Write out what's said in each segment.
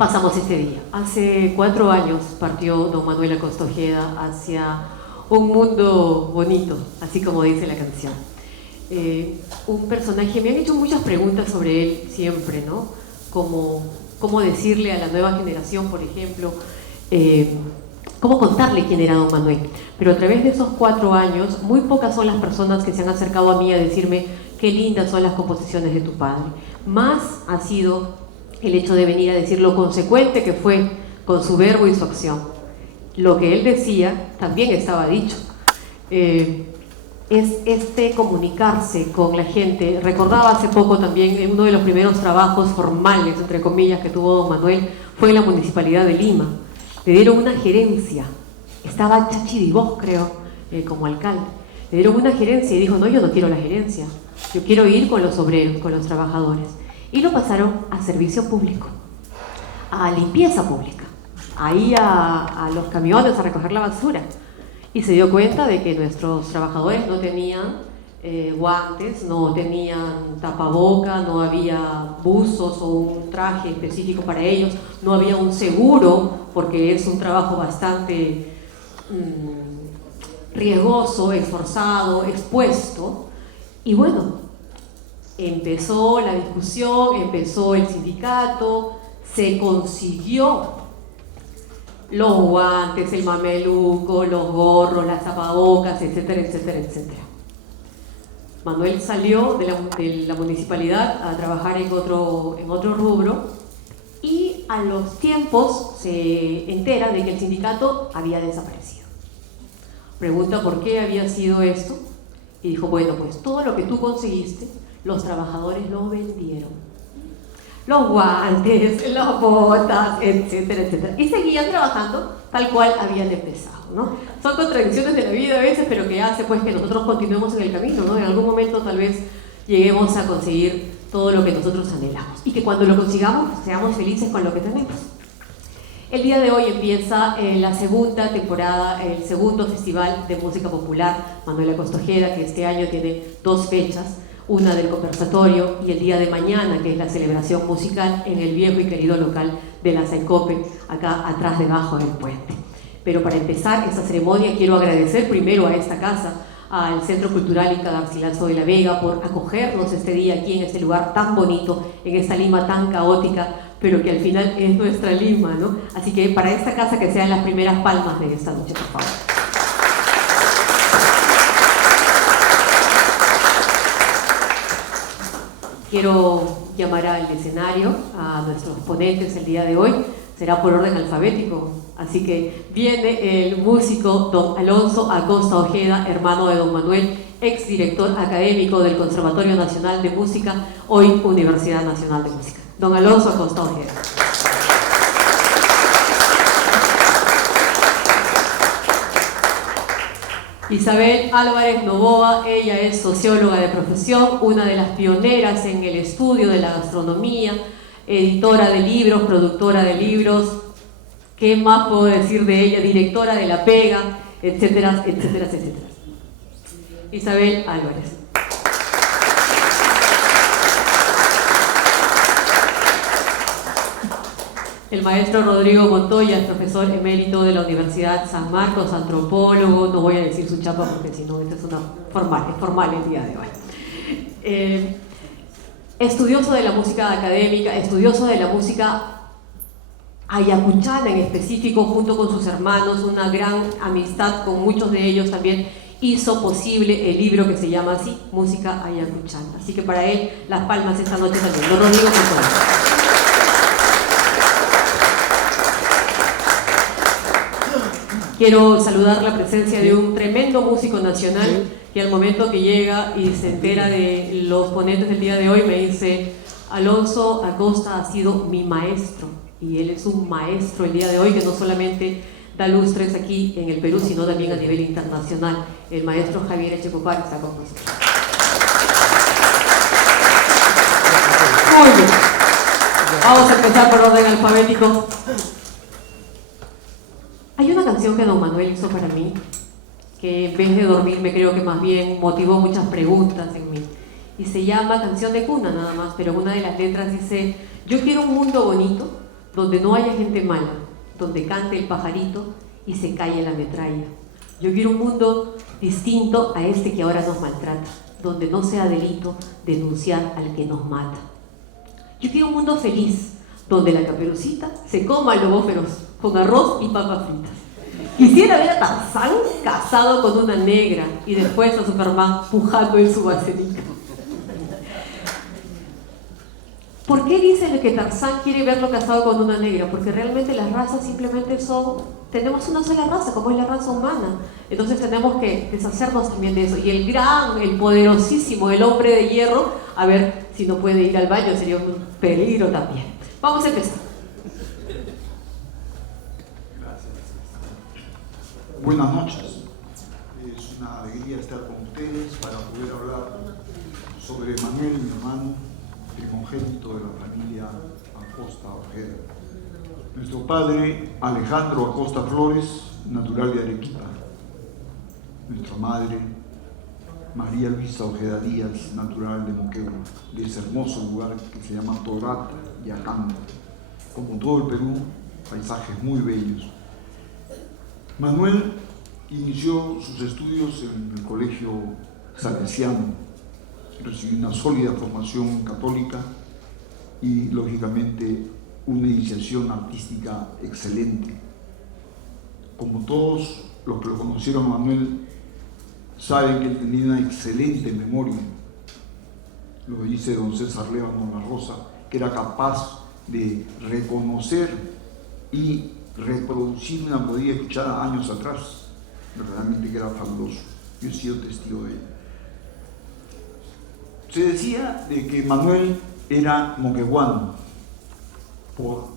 pasamos este día. Hace 4 años partió don Manuel Acosta Ojeda hacia un mundo bonito, así como dice la canción. Un personaje, me han hecho muchas preguntas sobre él siempre, ¿no? Cómo decirle a la nueva generación, por ejemplo, cómo contarle quién era don Manuel. Pero a través de esos 4 años, muy pocas son las personas que se han acercado a mí a decirme qué lindas son las composiciones de tu padre. Más ha sido el hecho de venir a decir lo consecuente que fue con su verbo y su acción. Lo que él decía también estaba dicho. Es comunicarse con la gente. Recordaba hace poco también, en uno de los primeros trabajos formales, entre comillas, que tuvo don Manuel, fue en la Municipalidad de Lima. Le dieron una gerencia. Estaba Chachi Divos, creo, como alcalde. Le dieron una gerencia y dijo, no, yo no quiero la gerencia. Yo quiero ir con los obreros, con los trabajadores. Y lo pasaron a servicio público, a limpieza pública, ahí a los camiones a recoger la basura. Y se dio cuenta de que nuestros trabajadores no tenían guantes, no tenían tapaboca, no había buzos o un traje específico para ellos, no había un seguro, porque es un trabajo bastante riesgoso, esforzado, expuesto. Y bueno, empezó la discusión, empezó el sindicato, se consiguió los guantes, el mameluco, los gorros, las tapabocas, etcétera, etcétera, etcétera. Manuel salió de la municipalidad a trabajar en otro rubro y a los tiempos se entera de que el sindicato había desaparecido. Pregunta por qué había sido esto y dijo, bueno, pues todo lo que tú conseguiste, los trabajadores lo vendieron. Los guantes, las botas, etcétera, etcétera. Y seguían trabajando tal cual habían empezado, ¿no? Son contradicciones de la vida a veces, pero que hace pues que nosotros continuemos en el camino, ¿no? En algún momento tal vez lleguemos a conseguir todo lo que nosotros anhelamos. Y que cuando lo consigamos, seamos felices con lo que tenemos. El día de hoy empieza la segunda temporada, el segundo Festival de Música Popular Manuel Acosta Ojeda, que este año tiene 2 fechas. Una del conversatorio y el día de mañana, que es la celebración musical en el viejo y querido local de la Saicope, acá atrás debajo del puente. Pero para empezar esta ceremonia quiero agradecer primero a esta casa, al Centro Cultural Inca Garcilaso de la Vega, por acogernos este día aquí en este lugar tan bonito, en esta Lima tan caótica, pero que al final es nuestra Lima, ¿no? Así que para esta casa que sean las primeras palmas de esta noche, por favor. Quiero llamar al escenario a nuestros ponentes el día de hoy, será por orden alfabético, así que viene el músico don Alonso Acosta Ojeda, hermano de don Manuel, exdirector académico del Conservatorio Nacional de Música, hoy Universidad Nacional de Música. Don Alonso Acosta Ojeda. Isabel Álvarez Novoa, ella es socióloga de profesión, una de las pioneras en el estudio de la gastronomía, editora de libros, productora de libros, ¿qué más puedo decir de ella? Directora de La Pega, etcétera, etcétera, etcétera. Isabel Álvarez. El maestro Rodrigo Montoya, es profesor emérito de la Universidad San Marcos, antropólogo, no voy a decir su chapa porque si no, esta es formal el día de hoy. Estudioso de la música académica, estudioso de la música ayacuchana en específico, junto con sus hermanos, una gran amistad con muchos de ellos también, hizo posible el libro que se llama así, Música Ayacuchana. Así que para él, las palmas esta noche también. Don Rodrigo Montoya. Quiero saludar la presencia de un tremendo músico nacional que al momento que llega y se entera de los ponentes del día de hoy me dice, Alonso Acosta ha sido mi maestro, y él es un maestro el día de hoy que no solamente da lustres aquí en el Perú, sino también a nivel internacional. El maestro Javier Echecopar está con nosotros. Muy bien. Vamos a empezar por orden alfabético. Hay una canción que don Manuel hizo para mí, que en vez de dormirme creo que más bien motivó muchas preguntas en mí. Y se llama Canción de Cuna nada más, pero una de las letras dice, yo quiero un mundo bonito donde no haya gente mala, donde cante el pajarito y se calle la metralla. Yo quiero un mundo distinto a este que ahora nos maltrata, donde no sea delito denunciar al que nos mata. Yo quiero un mundo feliz, donde la Caperucita se coma el lobo feroz, con arroz y papas fritas. Quisiera ver a Tarzán casado con una negra y después a Superman pujando en su vaselina. ¿Por qué dicen que Tarzán quiere verlo casado con una negra? Porque realmente las razas simplemente tenemos una sola raza, como es la raza humana. Entonces tenemos que deshacernos también de eso. Y el poderosísimo, el hombre de hierro, a ver si no puede ir al baño, sería un peligro también. Vamos a empezar. Gracias. Buenas noches. Es una alegría estar con ustedes para poder hablar sobre Manuel, mi hermano, primogénito de la familia Acosta Ojeda. Nuestro padre Alejandro Acosta Flores, natural de Arequipa. Nuestra madre María Luisa Ojeda Díaz, natural de Moquegua, de ese hermoso lugar que se llama Torata y Acamba. Como todo el Perú, paisajes muy bellos. Manuel inició sus estudios en el colegio salesiano. Recibió una sólida formación católica y, lógicamente, una iniciación artística excelente. Como todos los que lo conocieron a Manuel saben que él tenía una excelente memoria. Lo dice don César Lévano La Rosa, que era capaz de reconocer y reproducir una melodía escuchada años atrás. Realmente que era fabuloso. Yo he sido testigo de ello. Se decía de que Manuel era moqueguano por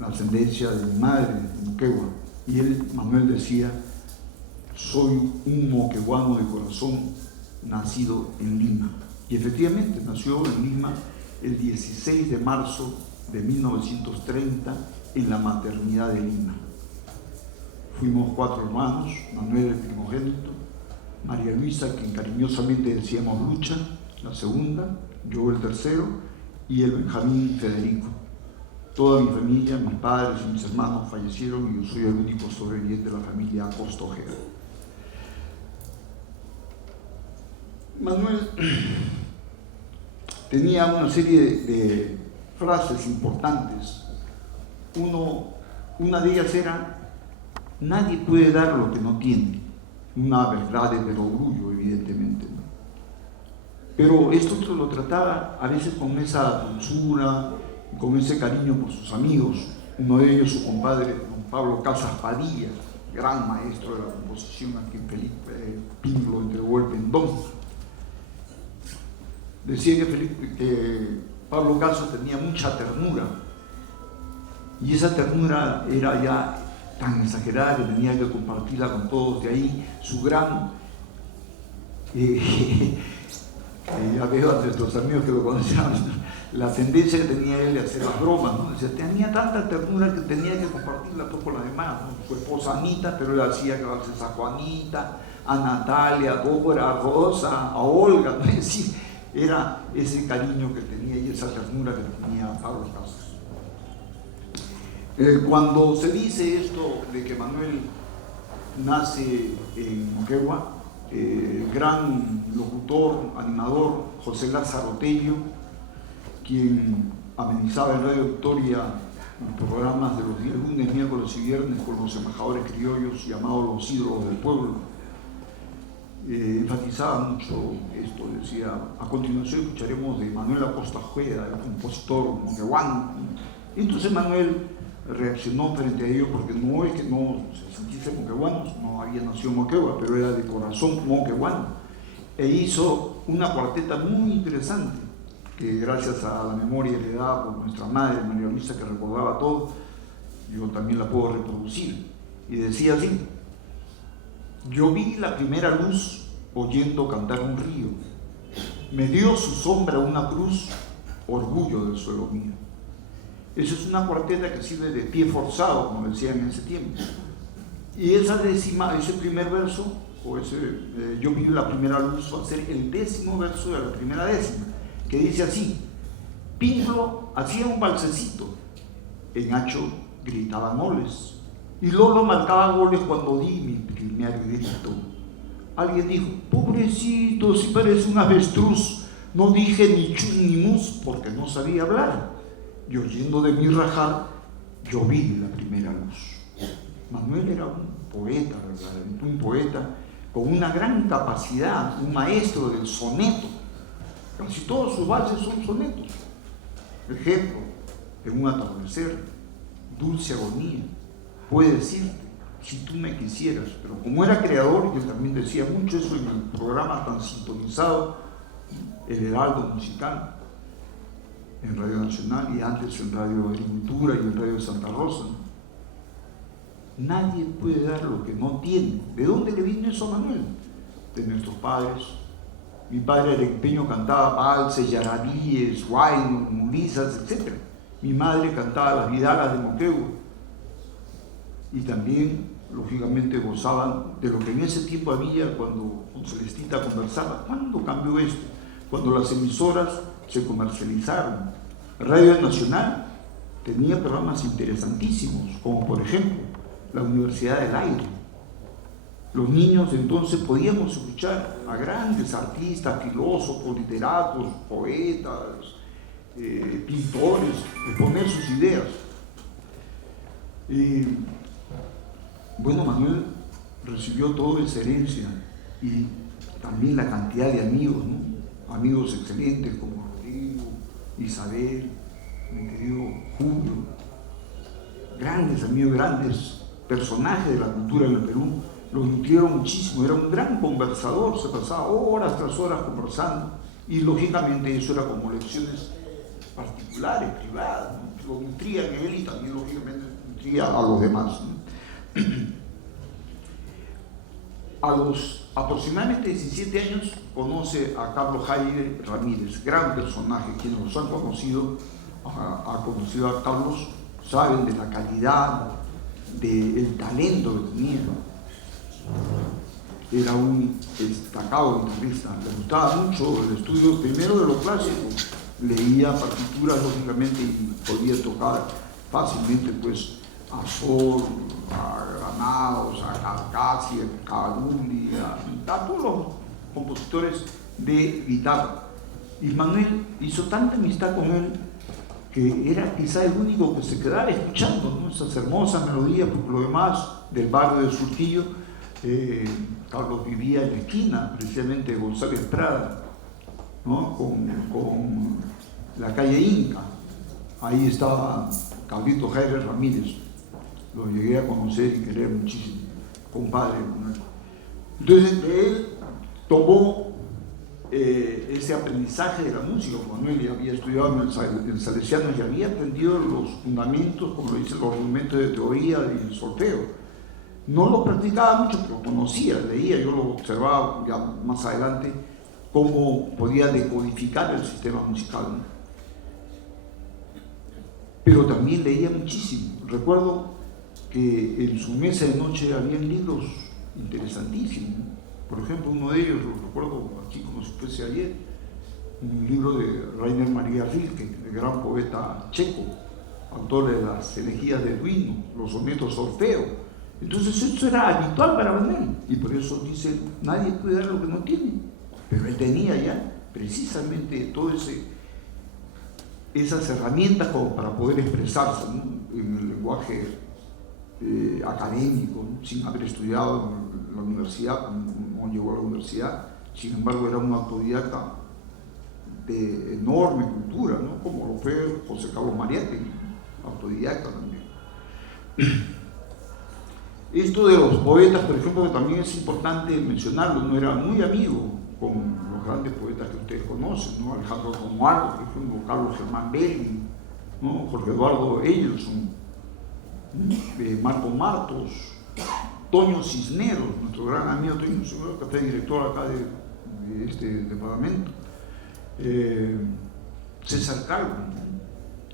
la ascendencia de mi madre, de Moquegua, y Manuel decía: soy un moqueguano de corazón, nacido en Lima. Y efectivamente nació en Lima el 16 de marzo de 1930 en la maternidad de Lima. Fuimos 4 hermanos: Manuel el primogénito, María Luisa, quien cariñosamente decíamos Lucha, la segunda, yo el tercero, y el Benjamín Federico. Toda mi familia, mis padres y mis hermanos fallecieron y yo soy el único sobreviviente de la familia Acosta Ojeda. Manuel tenía una serie de frases importantes. Una de ellas era: nadie puede dar lo que no tiene. Una verdad de perogrullo, evidentemente, ¿no? Pero esto lo trataba a veces con esa dulzura, con ese cariño por sus amigos. Uno de ellos, su compadre, don Pablo Casas Padilla, gran maestro de la composición, a quien Felipe Pinglo entregó el pendón. Decía que Pablo Casas tenía mucha ternura, y esa ternura era ya tan exagerada que tenía que compartirla con todos. De ahí su gran ya veo a nuestros amigos que lo conocían, la tendencia que tenía él de hacer las bromas, ¿no? Decía, tenía tanta ternura que tenía que compartirla con las demás, ¿no? Su esposa Anita, pero él hacía que a Juanita, a Natalia, a Débora, a Rosa, a Olga, ¿no? Es decir, era ese cariño que tenía y esa ternura que tenía Pablo Casas. Cuando se dice esto de que Manuel nace en Moquegua, el gran locutor, animador José Lázaro Tello, quien amenizaba en Radio Victoria los programas de los días lunes, miércoles y viernes con los embajadores criollos llamados los ídolos del pueblo, enfatizaba mucho esto. Decía: a continuación escucharemos de Manuel Acosta Ojeda, el compositor moqueguano. Entonces Manuel reaccionó frente a ello, porque no es que no se sintiese moqueguano, no había nacido en Moquegua, pero era de corazón moqueguano, e hizo una cuarteta muy interesante que, gracias a la memoria heredada por nuestra madre María Luisa, que recordaba todo, yo también la puedo reproducir. Y decía así: yo vi la primera luz oyendo cantar un río, me dio su sombra una cruz, orgullo del suelo mío. Esa es una cuarteta que sirve de pie forzado, como decían en ese tiempo. Y ese primer verso, yo vi la primera luz, va a ser el 10º verso de la primera décima, que dice así: Pinglo hacía un balsecito, en Hacho gritaba goles. Y Lolo marcaba goles cuando di mi primer grito. Alguien dijo, pobrecito, si parece un avestruz. No dije ni chun ni mus porque no sabía hablar. Y oyendo de mi rajar, yo vi la primera luz. Manuel era un poeta, verdaderamente, un poeta con una gran capacidad, un maestro del soneto. Casi todos sus valses son sonetos. Ejemplo, en un atardecer, dulce agonía, puede decirte, si tú me quisieras, pero como era creador, y él también decía mucho eso en el programa tan sintonizado, El Heraldo Musical, en Radio Nacional y antes en Radio Agricultura y en Radio Santa Rosa. Nadie puede dar lo que no tiene. ¿De dónde le vino eso a Manuel? De nuestros padres. Mi padre arequipeño cantaba valses, yarabíes, huaynos, mulizas, etc. Mi madre cantaba las vidalas de Moquegua. Y también, lógicamente, gozaban de lo que en ese tiempo había cuando con Celestita conversaba. ¿Cuándo cambió esto? Cuando las emisoras se comercializaron. Radio Nacional tenía programas interesantísimos, como por ejemplo la Universidad del Aire. Los niños entonces podíamos escuchar a grandes artistas, filósofos, literatos, poetas, pintores, exponer sus ideas. Bueno, Manuel recibió toda esa herencia y también la cantidad de amigos, ¿no? Amigos excelentes como Rodrigo, Isabel, mi querido Julio, grandes amigos, grandes personajes de la cultura en el Perú. Lo nutrieron muchísimo, era un gran conversador, se pasaba horas tras horas conversando y lógicamente eso era como lecciones particulares, privadas, ¿no? Lo nutrían él y también lógicamente nutría a los demás, ¿no? A los aproximadamente 17 años conoce a Carlos Jaime Ramírez, gran personaje. Quienes los han conocido, ha conocido a Carlos, saben de la calidad, del talento que tenía. Era un destacado guitarrista, le gustaba mucho el estudio primero de lo clásico, leía partituras lógicamente y podía tocar fácilmente pues a Sol, a Granados, a Carcassi, a Carulli, a todos los compositores de guitarra. Y Manuel hizo tanta amistad con él que era quizá el único que se quedaba escuchando, ¿no? Esas hermosas melodías, porque lo demás del barrio de Surquillo, Carlos vivía en la esquina, precisamente de González Prada, ¿no? con la calle Inca. Ahí estaba Carlito Jaime Ramírez. Lo llegué a conocer y querer muchísimo, compadre. Entonces él tomó ese aprendizaje de la música. Manuel ya había estudiado en Salesianos y había aprendido los fundamentos, como lo dicen, los rudimentos de teoría y el solfeo. No lo practicaba mucho, pero conocía, leía, yo lo observaba ya más adelante, cómo podía decodificar el sistema musical, ¿no? Pero también leía muchísimo. Recuerdo que en su mesa de noche había libros interesantísimos, ¿no? Por ejemplo, uno de ellos, lo recuerdo aquí como si fuese ayer, un libro de Rainer Maria Rilke, el gran poeta checo, autor de las elegías de Duino, los sonetos Orfeo. Entonces esto era habitual para Manuel y por eso dice, nadie puede dar lo que no tiene, pero él tenía ya precisamente todas esas herramientas como para poder expresarse, ¿no? En el lenguaje académico, ¿no? Sin haber estudiado en la universidad, no llegó a la universidad, sin embargo era un autodidacta de enorme cultura, ¿no? Como lo fue José Carlos Mariátegui, autodidacta también. Esto de los poetas, por ejemplo, que también es importante mencionarlo, no era muy amigo con los grandes poetas que ustedes conocen, ¿no? Alejandro Romualdo, por ejemplo, Carlos Germán Belli, ¿no? Jorge Eduardo Ellerson, Marco Martos, Toño Cisneros, nuestro gran amigo Toño Cisneros, que fue director acá de este departamento, César Calvo, ¿no?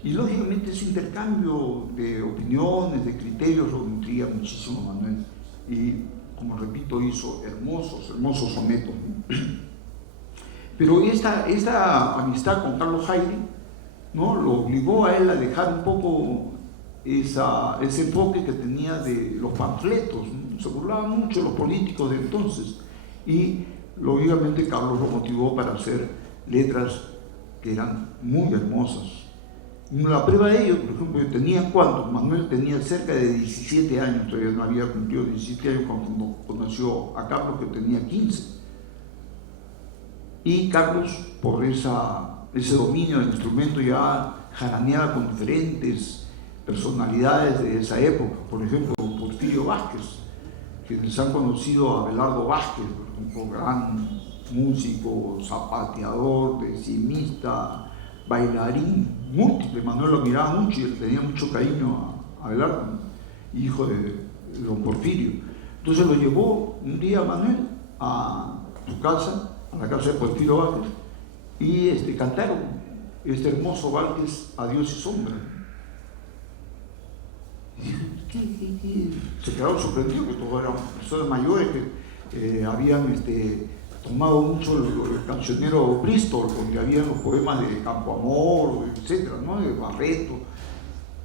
Y lógicamente ese intercambio de opiniones, de criterios, lo nutría muchísimo Manuel. Y, como repito, hizo hermosos sonetos, ¿no? Pero esta amistad con Carlos Jaime, ¿no? Lo obligó a él a dejar un poco ese enfoque que tenía de los panfletos, ¿no? Se burlaba mucho de los políticos de entonces y lógicamente Carlos lo motivó para hacer letras que eran muy hermosas. La prueba de ello, por ejemplo, Manuel tenía cerca de 17 años, todavía no había cumplido 17 años cuando conoció a Carlos, que tenía 15. Y Carlos, por ese dominio del instrumento, ya jaraneaba con diferentes personalidades de esa época. Por ejemplo, Porfirio Vázquez, quienes han conocido a Abelardo Vázquez, por ejemplo, gran músico, zapateador, decimista, bailarín, múltiple. Manuel lo miraba mucho y le tenía mucho cariño a Abelardo, hijo de don Porfirio. Entonces lo llevó un día Manuel a su casa, a la casa de Porfirio Vázquez, y cantaron este hermoso vals, Adiós y Sombra. Se quedaron sorprendidos, que todos eran personas mayores que habían tomado mucho el cancionero Bristol, donde habían los poemas de Campo Amor, etcétera, ¿no? De Barreto,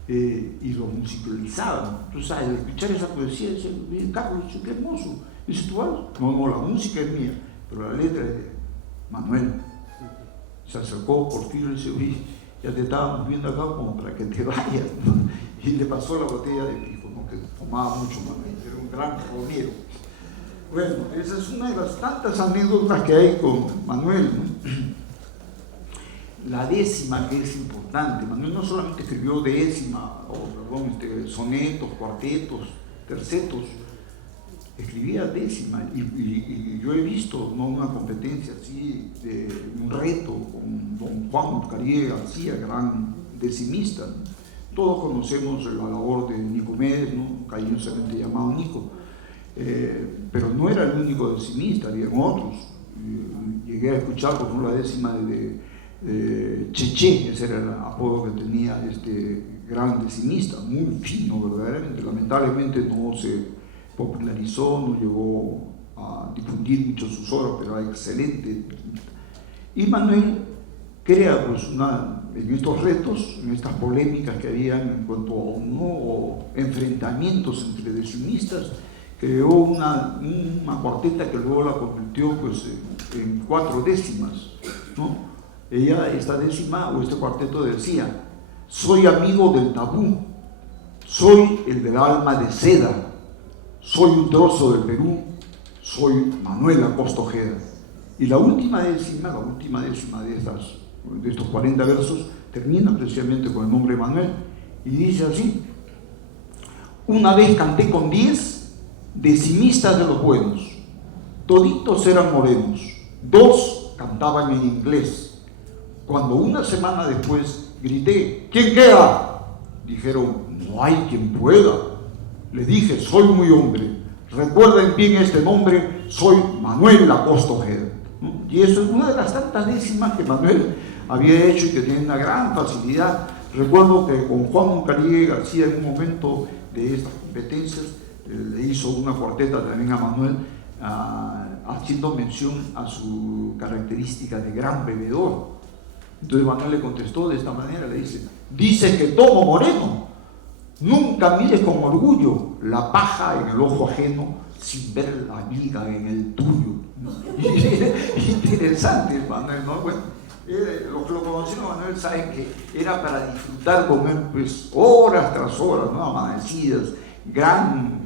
y lo musicalizaban. Entonces, al escuchar esa poesía, decían, Carlos, qué hermoso. Dice, ¿tú hablas? No, la música es mía, pero la letra es de Manuel. Se acercó Porfirio y dice, oye, ya te estábamos viendo acá como para que te vayas, ¿no? Y le pasó la botella de pisco, ¿no? Que tomaba mucho Manuel, era un gran romero. Bueno, esa es una de las tantas anécdotas que hay con Manuel, ¿no? La décima, que es importante. Manuel no solamente escribió sonetos, cuartetos, tercetos, escribía décima, y yo he visto, no una competencia así, un reto con don Juan Caribe García, gran decimista, ¿no? Todos conocemos la labor de Nicomedes, ¿no? Cariñosamente llamado Nico, pero no era el único decimista, había otros. Llegué a escuchar, por ejemplo, la décima de Cheche, ese era el apodo que tenía este gran decimista, muy fino verdaderamente. Lamentablemente no se popularizó, no llegó a difundir mucho sus obras, pero era excelente. Y Manuel crea, pues, en estos retos, en estas polémicas que había en cuanto a enfrentamientos entre decimistas, creó una cuarteta que luego la convirtió, pues, en 4 décimas, ¿no? Esta décima o este cuarteto decía: soy amigo del tabú, soy el del alma de seda, soy un trozo del Perú, soy Manuel Acosta Ojeda. Y la última décima de estos 40 versos termina precisamente con el nombre de Manuel y dice así: una vez canté con 10 decimistas de los buenos, toditos eran morenos, 2 cantaban en inglés. Cuando una semana después grité: ¿quién queda? Dijeron: no hay quien pueda. Les dije: soy muy hombre, recuerden bien este nombre, soy Manuel Acosta Ojeda. Y eso es una de las tantas décimas que Manuel había hecho y que tenía una gran facilidad. Recuerdo que con Juan Caribe García, en un momento de estas competencias, le hizo una cuarteta también a Manuel, haciendo mención a su característica de gran bebedor. Entonces Manuel le contestó de esta manera, le dice que tomo moreno, nunca mires con orgullo la paja en el ojo ajeno sin ver la viga en el tuyo. Interesante, Manuel, ¿no? Bueno, los que lo conocieron a Manuel saben que era para disfrutar con él, pues, horas tras horas, ¿no? Amanecidas. Gran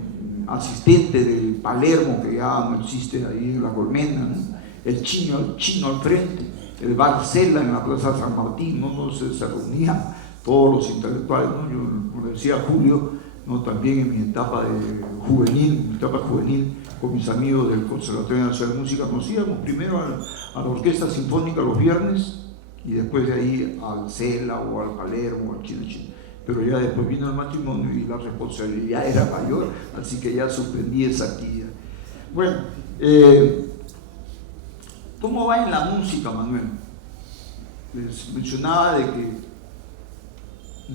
asistente del Palermo, que ya no existe ahí en La Colmena, ¿no? El chino al frente, el Barcela en la Plaza San Martín, ¿no? Se reunían todos los intelectuales, ¿no? Yo, como decía Julio, ¿no? También en mi etapa juvenil, con mis amigos del Conservatorio Nacional de Música, nos íbamos primero a la Orquesta Sinfónica los viernes y después de ahí al Cela o al Palermo o al Chino. Pero ya después vino el matrimonio y la responsabilidad era mayor, así que ya suspendí esa actividad. Bueno, ¿cómo va en la música, Manuel? Les mencionaba de que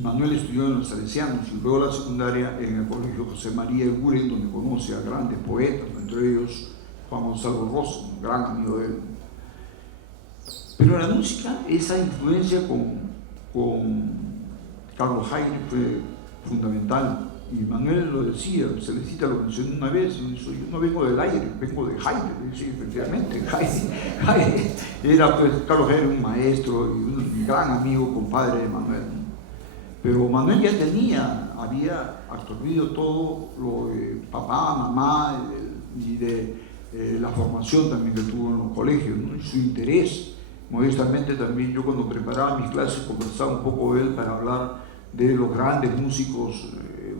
Manuel estudió en los Salesianos y luego la secundaria en el Colegio José María Eguren, donde conoce a grandes poetas, entre ellos Juan Gonzalo Rosso, un gran amigo de él. Pero la música, esa influencia con Carlos Haydn fundamental. Y Manuel lo decía, Celestita lo mencionó una vez, y dijo, yo no vengo del aire, vengo de Haydn. Sí, efectivamente, Haydn era, pues, Carlos Haydn, un maestro y un gran amigo, compadre de Manuel. Pero Manuel ya había absorbido todo lo de papá, mamá y de la formación también que tuvo en los colegios, ¿no? Y su interés. Modestamente también yo cuando preparaba mis clases conversaba un poco de él para hablar de los grandes músicos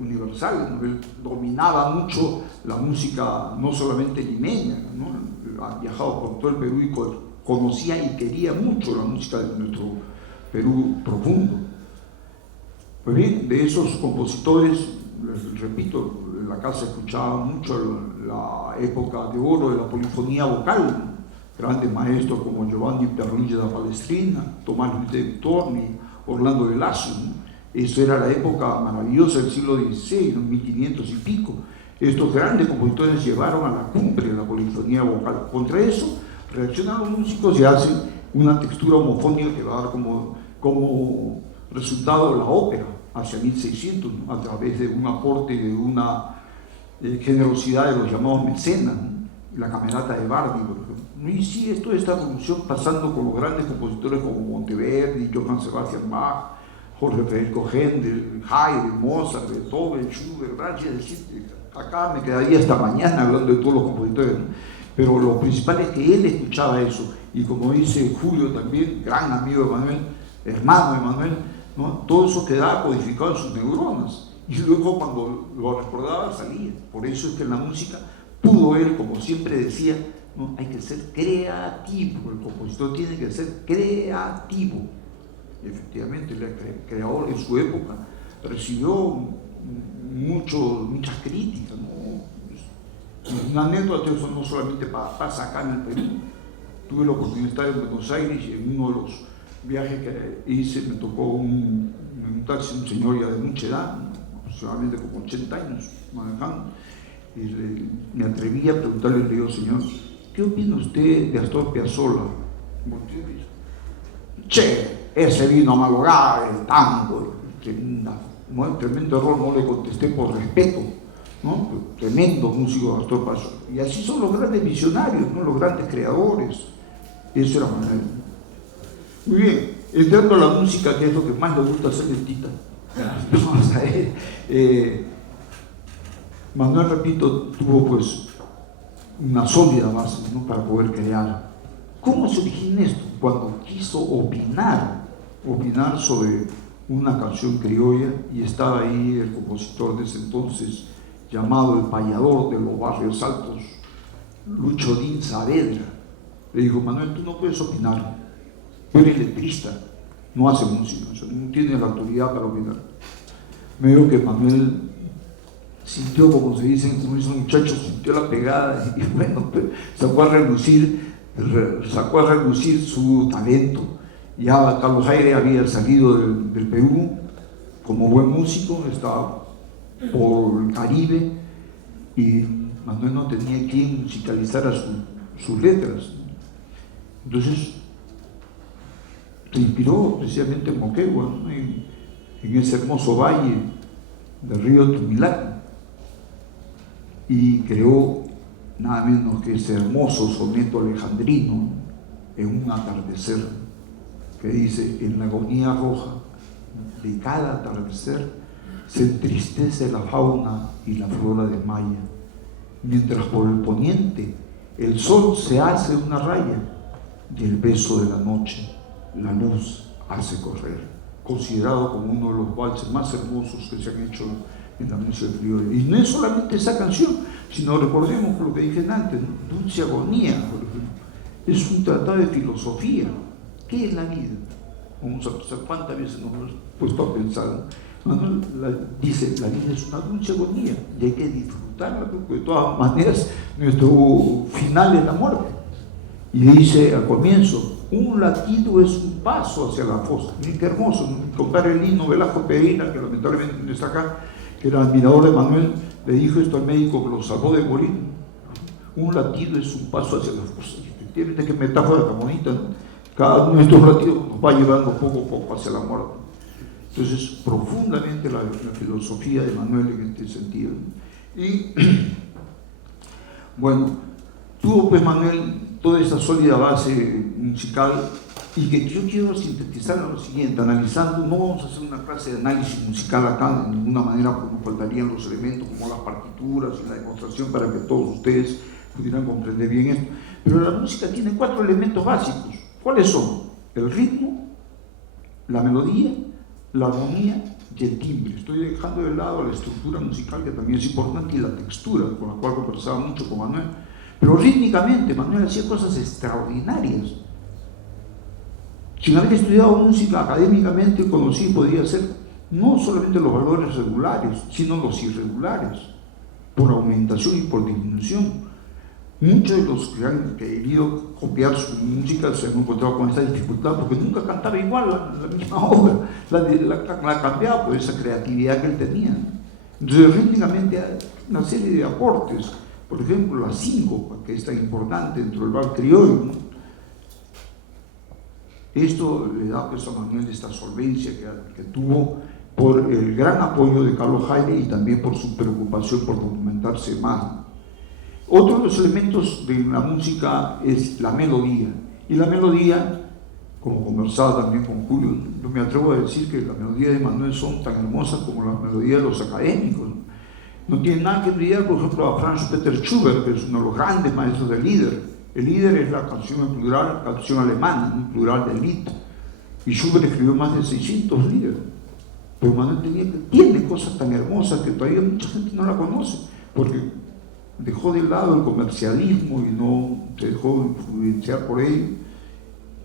universales, ¿no? Él dominaba mucho la música no solamente limeña, ¿no? Ha viajado por todo el Perú y conocía y quería mucho la música de nuestro Perú profundo. Pues bien, de esos compositores, les repito, en la casa escuchaba mucho la época de oro de la polifonía vocal, ¿no? Grandes maestros como Giovanni Perluigi da Palestrina, Tomás Luis de Torni, Orlando de Lasso, ¿no? Eso era la época maravillosa del siglo XVI, los 1500 y pico. Estos grandes compositores llevaron a la cumbre de la polifonía vocal. Contra eso reaccionan los músicos y hacen una textura homofónica que va a dar como resultado la ópera hacia 1600, ¿no? A través de un aporte y de una generosidad de los llamados mecenas, ¿no? La camerata de Bardi, por ejemplo. Y sigue toda esta evolución pasando con los grandes compositores como Monteverdi, Johann Sebastian Bach, Jorge Federico Händel, Haydn, Mozart, Beethoven, Schubert, Brahms. Es decir, acá me quedaría hasta mañana hablando de todos los compositores, ¿no? Pero lo principal es que él escuchaba eso, y como dice Julio también, gran amigo de Manuel, hermano de Manuel, ¿no? Todo eso quedaba codificado en sus neuronas, y luego cuando lo recordaba salía. Por eso es que en la música pudo él, como siempre decía, ¿no? Hay que ser creativo, el compositor tiene que ser creativo. Y efectivamente el creador en su época recibió muchas críticas, ¿no? Una anécdota, eso no solamente pasa acá en el Perú. Tuve la oportunidad de estar en Buenos Aires y en uno de los viajes que hice me tocó en un taxi un señor ya de mucha edad, aproximadamente como 80 años manejando, y me atreví a preguntarle, le digo, señor, ¿qué opina usted de Astor Piazzolla? Che, ese vino a malogar el tango, tremendo error, no le contesté por respeto, ¿no? Tremendo músico Astor Piazzolla. Y así son los grandes visionarios, ¿no? Los grandes creadores. Eso era Manuel. Muy bien, entrando a la música, que es lo que más le gusta hacer Celestita. Vamos a ver. Manuel, repito, tuvo pues una sólida base, ¿no? Para poder crear. ¿Cómo se origina esto? Cuando quiso opinar sobre una canción criolla, y estaba ahí el compositor de ese entonces, llamado el payador de los barrios altos, Lucho Dín Saavedra. Le dijo, Manuel, tú no puedes opinar, tú eres letrista, no haces música, o sea, no tienes la autoridad para opinar. Me dijo que Manuel sintió, como se dicen, como esos muchachos, sintió la pegada y bueno, sacó a relucir su talento. Ya Carlos Haydn había salido del Perú como buen músico, estaba por el Caribe, y Manuel no tenía quien musicalizara sus letras. Entonces se inspiró precisamente en Moquegua, ¿no? en ese hermoso valle del río Tumilaco, y creó nada menos que ese hermoso soneto alejandrino en un atardecer, que dice: en la agonía roja de cada atardecer se entristece la fauna y la flora de Maya, mientras por el poniente el sol se hace una raya y el beso de la noche la luz hace correr. Considerado como uno de los valses más hermosos que se han hecho en la música criolla. Y no es solamente esa canción, sino recordemos lo que dije antes, ¿no? Dulce Agonía, por ejemplo, es un tratado de filosofía. ¿Qué es la vida? Vamos a pensar cuántas veces nos hemos puesto a pensar. Manuel dice, la vida es una dulce agonía y hay que disfrutarla, porque de todas maneras nuestro final es la muerte. Y dice al comienzo, un latido es un paso hacia la fosa. Miren qué hermoso, ¿no? Mi compadre Lino Velasco Pereira, que lamentablemente no está acá, que era admirador de Manuel, le dijo esto al médico que lo salvó de morir: un latido es un paso hacia la fosa. Efectivamente, qué metáfora tan bonita, ¿no? Cada uno de estos latidos nos va llevando poco a poco hacia la muerte. Entonces, profundamente la filosofía de Manuel en este sentido. Y bueno, tuvo pues Manuel toda esta sólida base musical, y que yo quiero sintetizar lo siguiente, analizando. No vamos a hacer una clase de análisis musical acá de ninguna manera, porque nos faltarían los elementos como las partituras y la demostración para que todos ustedes pudieran comprender bien esto. Pero la música tiene 4 elementos básicos. ¿Cuáles son? El ritmo, la melodía, la armonía y el timbre. Estoy dejando de lado la estructura musical, que también es importante, y la textura, con la cual conversaba mucho con Manuel. Pero rítmicamente Manuel hacía cosas extraordinarias. Sin haber estudiado música académicamente, conocí, podía hacer no solamente los valores regulares, sino los irregulares, por aumentación y por disminución. Muchos de los que han querido copiar su música se han encontrado con esta dificultad, porque nunca cantaba igual la misma obra, la cambiaba por esa creatividad que él tenía. Entonces, rítmicamente hay una serie de aportes, por ejemplo, la síncopa, que es tan importante dentro del bar criollo, ¿no? Esto le da pues a Manuel esta solvencia que tuvo por el gran apoyo de Carlos Haile y también por su preocupación por documentarse más. Otro de los elementos de la música es la melodía. Y la melodía, como conversaba también con Julio, yo me atrevo a decir que las melodías de Manuel son tan hermosas como las melodías de los académicos. No tiene nada que envidiar, por ejemplo, a Franz Peter Schubert, que es uno de los grandes maestros del Lieder. El Lieder es la canción en plural, canción alemana, en plural de Lied. Y Schubert escribió más de 600 Lieder. Pero Manuel tiene cosas tan hermosas que todavía mucha gente no la conoce, porque dejó de lado el comercialismo y no se dejó influenciar por ello,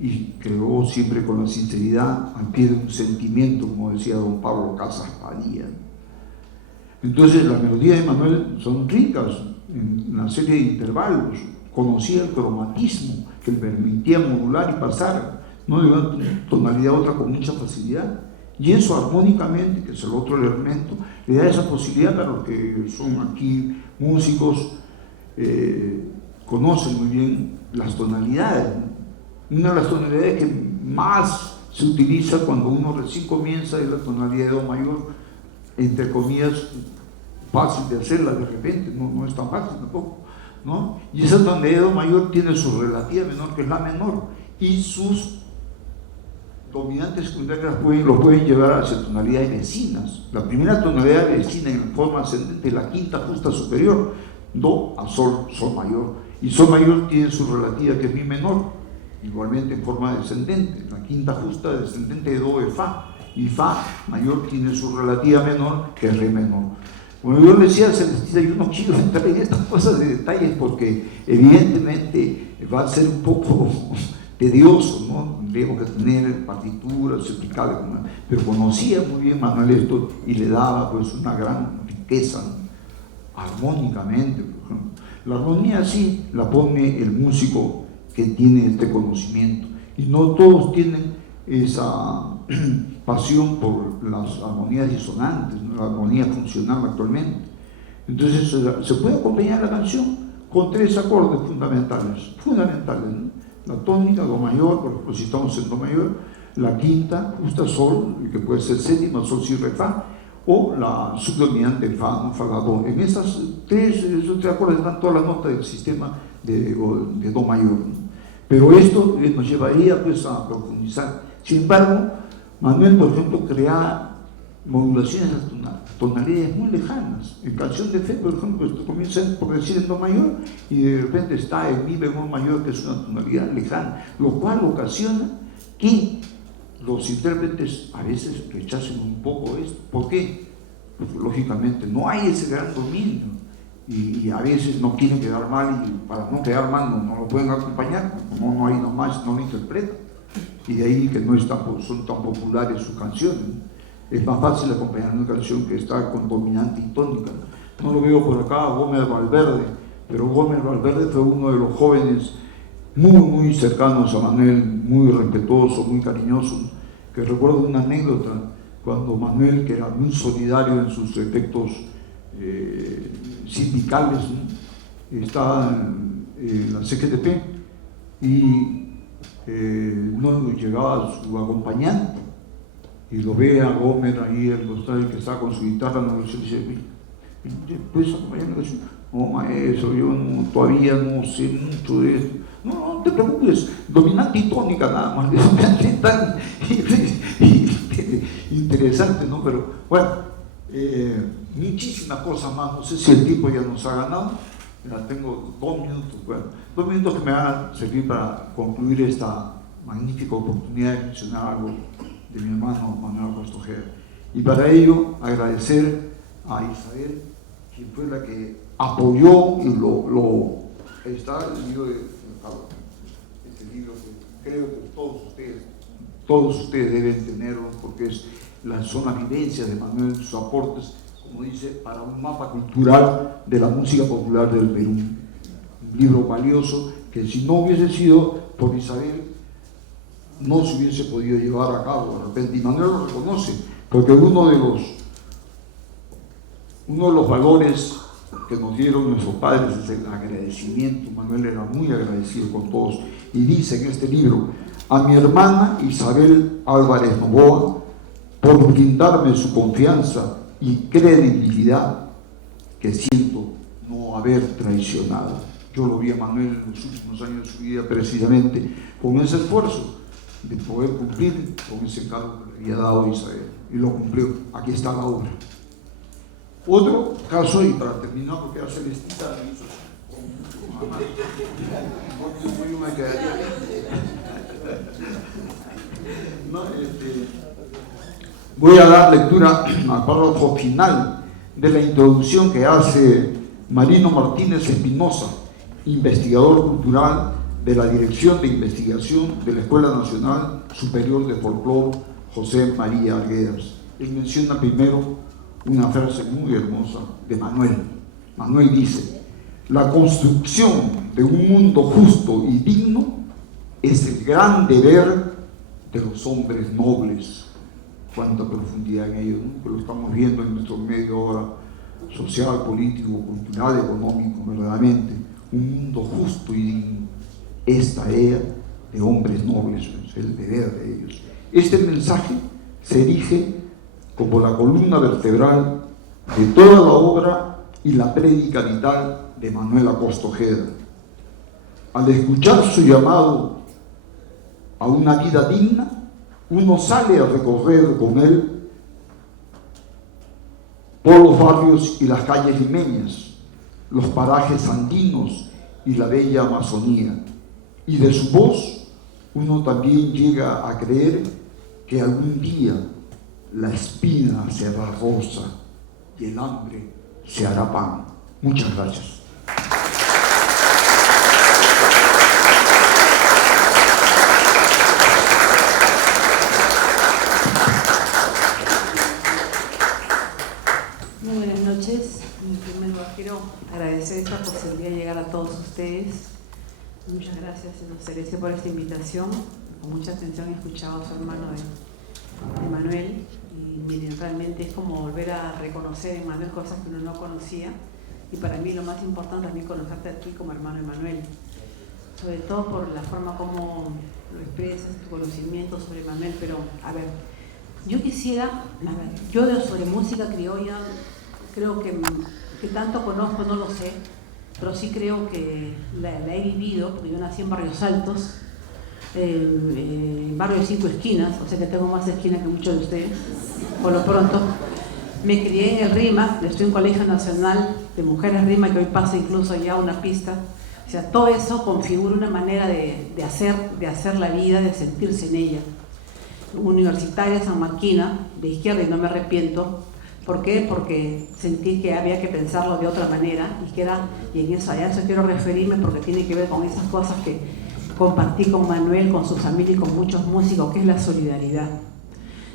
y creó siempre con la sinceridad al pie de un sentimiento, como decía don Pablo Casas Padilla. Entonces las melodías de Manuel son ricas en una serie de intervalos. Conocía el cromatismo que le permitía modular y pasar, ¿no?, de una tonalidad a otra con mucha facilidad, y eso armónicamente, que es el otro elemento, le da esa posibilidad para los que son aquí músicos, conocen muy bien las tonalidades. Una de las tonalidades que más se utiliza cuando uno recién comienza es la tonalidad de do mayor, entre comillas, fácil de hacerla de repente, no es tan fácil tampoco, ¿no? Y esa tonalidad de do mayor tiene su relativa menor, que es la menor, y sus dominantes secundarias lo pueden llevar hacia tonalidades vecinas. La primera tonalidad vecina en forma ascendente es la quinta justa superior, do a sol, sol mayor, y sol mayor tiene su relativa, que es mi menor, igualmente en forma descendente. La quinta justa descendente de do es fa, y fa mayor tiene su relativa menor, que es re menor. Como yo le decía al celestista, yo no quiero entrar en estas cosas de detalles porque evidentemente va a ser un poco tedioso, ¿no? Tendríamos que tener partituras explicables, pero conocía muy bien Manuel esto y le daba pues una gran riqueza, ¿no?, armónicamente, por ejemplo. La armonía sí la pone el músico que tiene este conocimiento, y no todos tienen esa pasión por las armonías disonantes, ¿no?, la armonía funcional actualmente. Entonces se puede acompañar la canción con 3 acordes fundamentales, ¿no? La tónica, do mayor, por ejemplo, si estamos en do mayor, la quinta justa, sol, que puede ser séptima, sol, si, re, fa, o la subdominante fa, ¿no?, fa, la, do. En esos tres acordes están todas las notas del sistema de do mayor, ¿no? Pero esto nos llevaría pues a profundizar. Sin embargo, Manuel, por ejemplo, crea modulaciones de tonalidades muy lejanas. En Canción de Fe, por ejemplo, esto comienza por decir en do mayor y de repente está en mi bemol mayor, que es una tonalidad lejana, lo cual ocasiona que los intérpretes a veces rechacen un poco esto. ¿Por qué? Pues lógicamente no hay ese gran dominio, y a veces no quieren quedar mal, y para no quedar mal no lo pueden acompañar, no hay nomás, no lo interpretan, y de ahí que no son tan populares sus canciones. Es más fácil acompañar una canción que está con dominante y tónica. No lo veo por acá a Gómez Valverde, pero Gómez Valverde fue uno de los jóvenes muy cercanos a Manuel, muy respetuoso, muy cariñoso, que recuerdo una anécdota cuando Manuel, que era muy solidario en sus efectos sindicales, ¿no?, estaba en la CGTP y no llegaba su acompañante, y lo ve a Gómez ahí, el que está con su guitarra, no se dice, pues, no maestro, yo todavía no sé mucho de esto. No te preocupes, dominante y tónica nada más, es tan interesante, ¿no? Pero bueno, muchísimas cosas más, no sé si el tiempo ya nos ha ganado, ya tengo 2 minutos, bueno, 2 minutos que me van a servir para concluir esta magnífica oportunidad de mencionar algo de mi hermano Manuel Acosta Ojeda. Y para ello agradecer a Isabel, quien fue la que apoyó y está el libro este libro que creo que todos ustedes deben tenerlo, porque son las vivencias de Manuel, sus aportes, como dice, para un mapa cultural de la música popular del Perú. Un libro valioso que, si no hubiese sido por Isabel, no se hubiese podido llevar a cabo de repente, y Manuel lo reconoce, porque uno de los valores que nos dieron nuestros padres es el agradecimiento. Manuel era muy agradecido con todos, y dice en este libro: a mi hermana Isabel Álvarez Novoa, por brindarme su confianza y credibilidad que siento no haber traicionado. Yo lo vi a Manuel en los últimos años de su vida precisamente con ese esfuerzo de poder cumplir con ese cargo que le había dado Isabel, y lo cumplió. Aquí está la obra. Otro caso, y para terminar, porque a Celestita me hizo voy a dar lectura al párrafo final de la introducción que hace Marino Martínez Espinosa, investigador cultural de la Dirección de Investigación de la Escuela Nacional Superior de Folclore José María Arguedas. Él menciona primero una frase muy hermosa de Manuel. Manuel dice: la construcción de un mundo justo y digno es el gran deber de los hombres nobles. Cuánta profundidad en ello, ¿no? Que lo estamos viendo en nuestro medio ahora social, político, cultural, económico, verdaderamente. Un mundo justo y digno, esta era de hombres nobles, es el deber de ellos. Este mensaje se erige como la columna vertebral de toda la obra y la prédica vital de Manuel Acosta Ojeda. Al escuchar su llamado a una vida digna, uno sale a recorrer con él por los barrios y las calles limeñas, los parajes andinos y la bella Amazonía, y de su voz uno también llega a creer que algún día la espina se hará rosa y el hambre se hará pan. Muchas gracias. Muy buenas noches. En primer lugar quiero agradecer esta posibilidad de llegar a todos ustedes. Muchas gracias, señor Celeste, por esta invitación. Con mucha atención he escuchado a su hermano de Manuel, y miren, realmente es como volver a reconocer en Manuel cosas que uno no conocía, y para mí lo más importante es conocerte a ti como hermano de Manuel, sobre todo por la forma como lo expresas, tu conocimiento sobre Manuel. Pero a ver, yo quisiera, yo sobre música criolla creo que tanto conozco, no lo sé, pero sí creo que la he vivido, porque yo nací en Barrios Altos, en barrio de 5 esquinas, o sea que tengo más esquinas que muchos de ustedes, por lo pronto. Me crié en el RIMAC, estoy en un colegio nacional de mujeres RIMAC, que hoy pasa incluso ya una pista. O sea, todo eso configura una manera de hacer la vida, de sentirse en ella. Universitaria sanmarquina, de izquierda, y no me arrepiento. ¿Por qué? Porque sentí que había que pensarlo de otra manera, y en eso, a eso quiero referirme, porque tiene que ver con esas cosas que compartí con Manuel, con su familia y con muchos músicos, que es la solidaridad.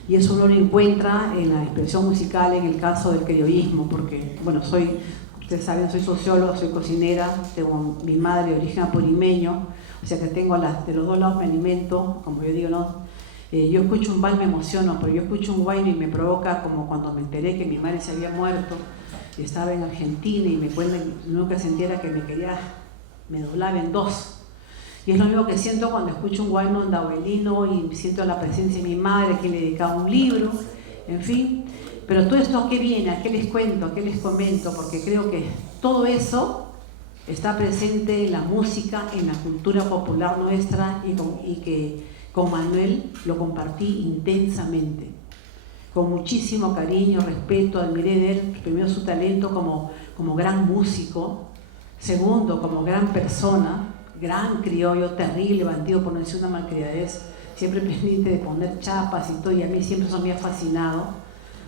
Y eso uno lo encuentra en la expresión musical, en el caso del criollismo, porque, bueno, ustedes saben, soy socióloga, soy cocinera, tengo mi madre de origen apurimeño, o sea que tengo de los dos lados me alimento, como yo digo, ¿no? Yo escucho un bal, me emociono, pero yo escucho un guayno y me provoca, como cuando me enteré que mi madre se había muerto y estaba en Argentina, y me cuentan, lo único que sentía era que me doblaba en dos. Y es lo mismo que siento cuando escucho un guayno andauelino y siento la presencia de mi madre, a quien le dedicaba un libro, en fin. Pero todo esto, ¿a qué viene? ¿A qué les cuento? ¿A qué les comento? Porque creo que todo eso está presente en la música, en la cultura popular nuestra y que con Manuel lo compartí intensamente. Con muchísimo cariño, respeto, admiré de él, primero su talento como gran músico, segundo como gran persona, gran criollo, terrible, bandido por no decir una malcriadez, siempre pendiente de poner chapas y todo, y a mí siempre eso me ha fascinado.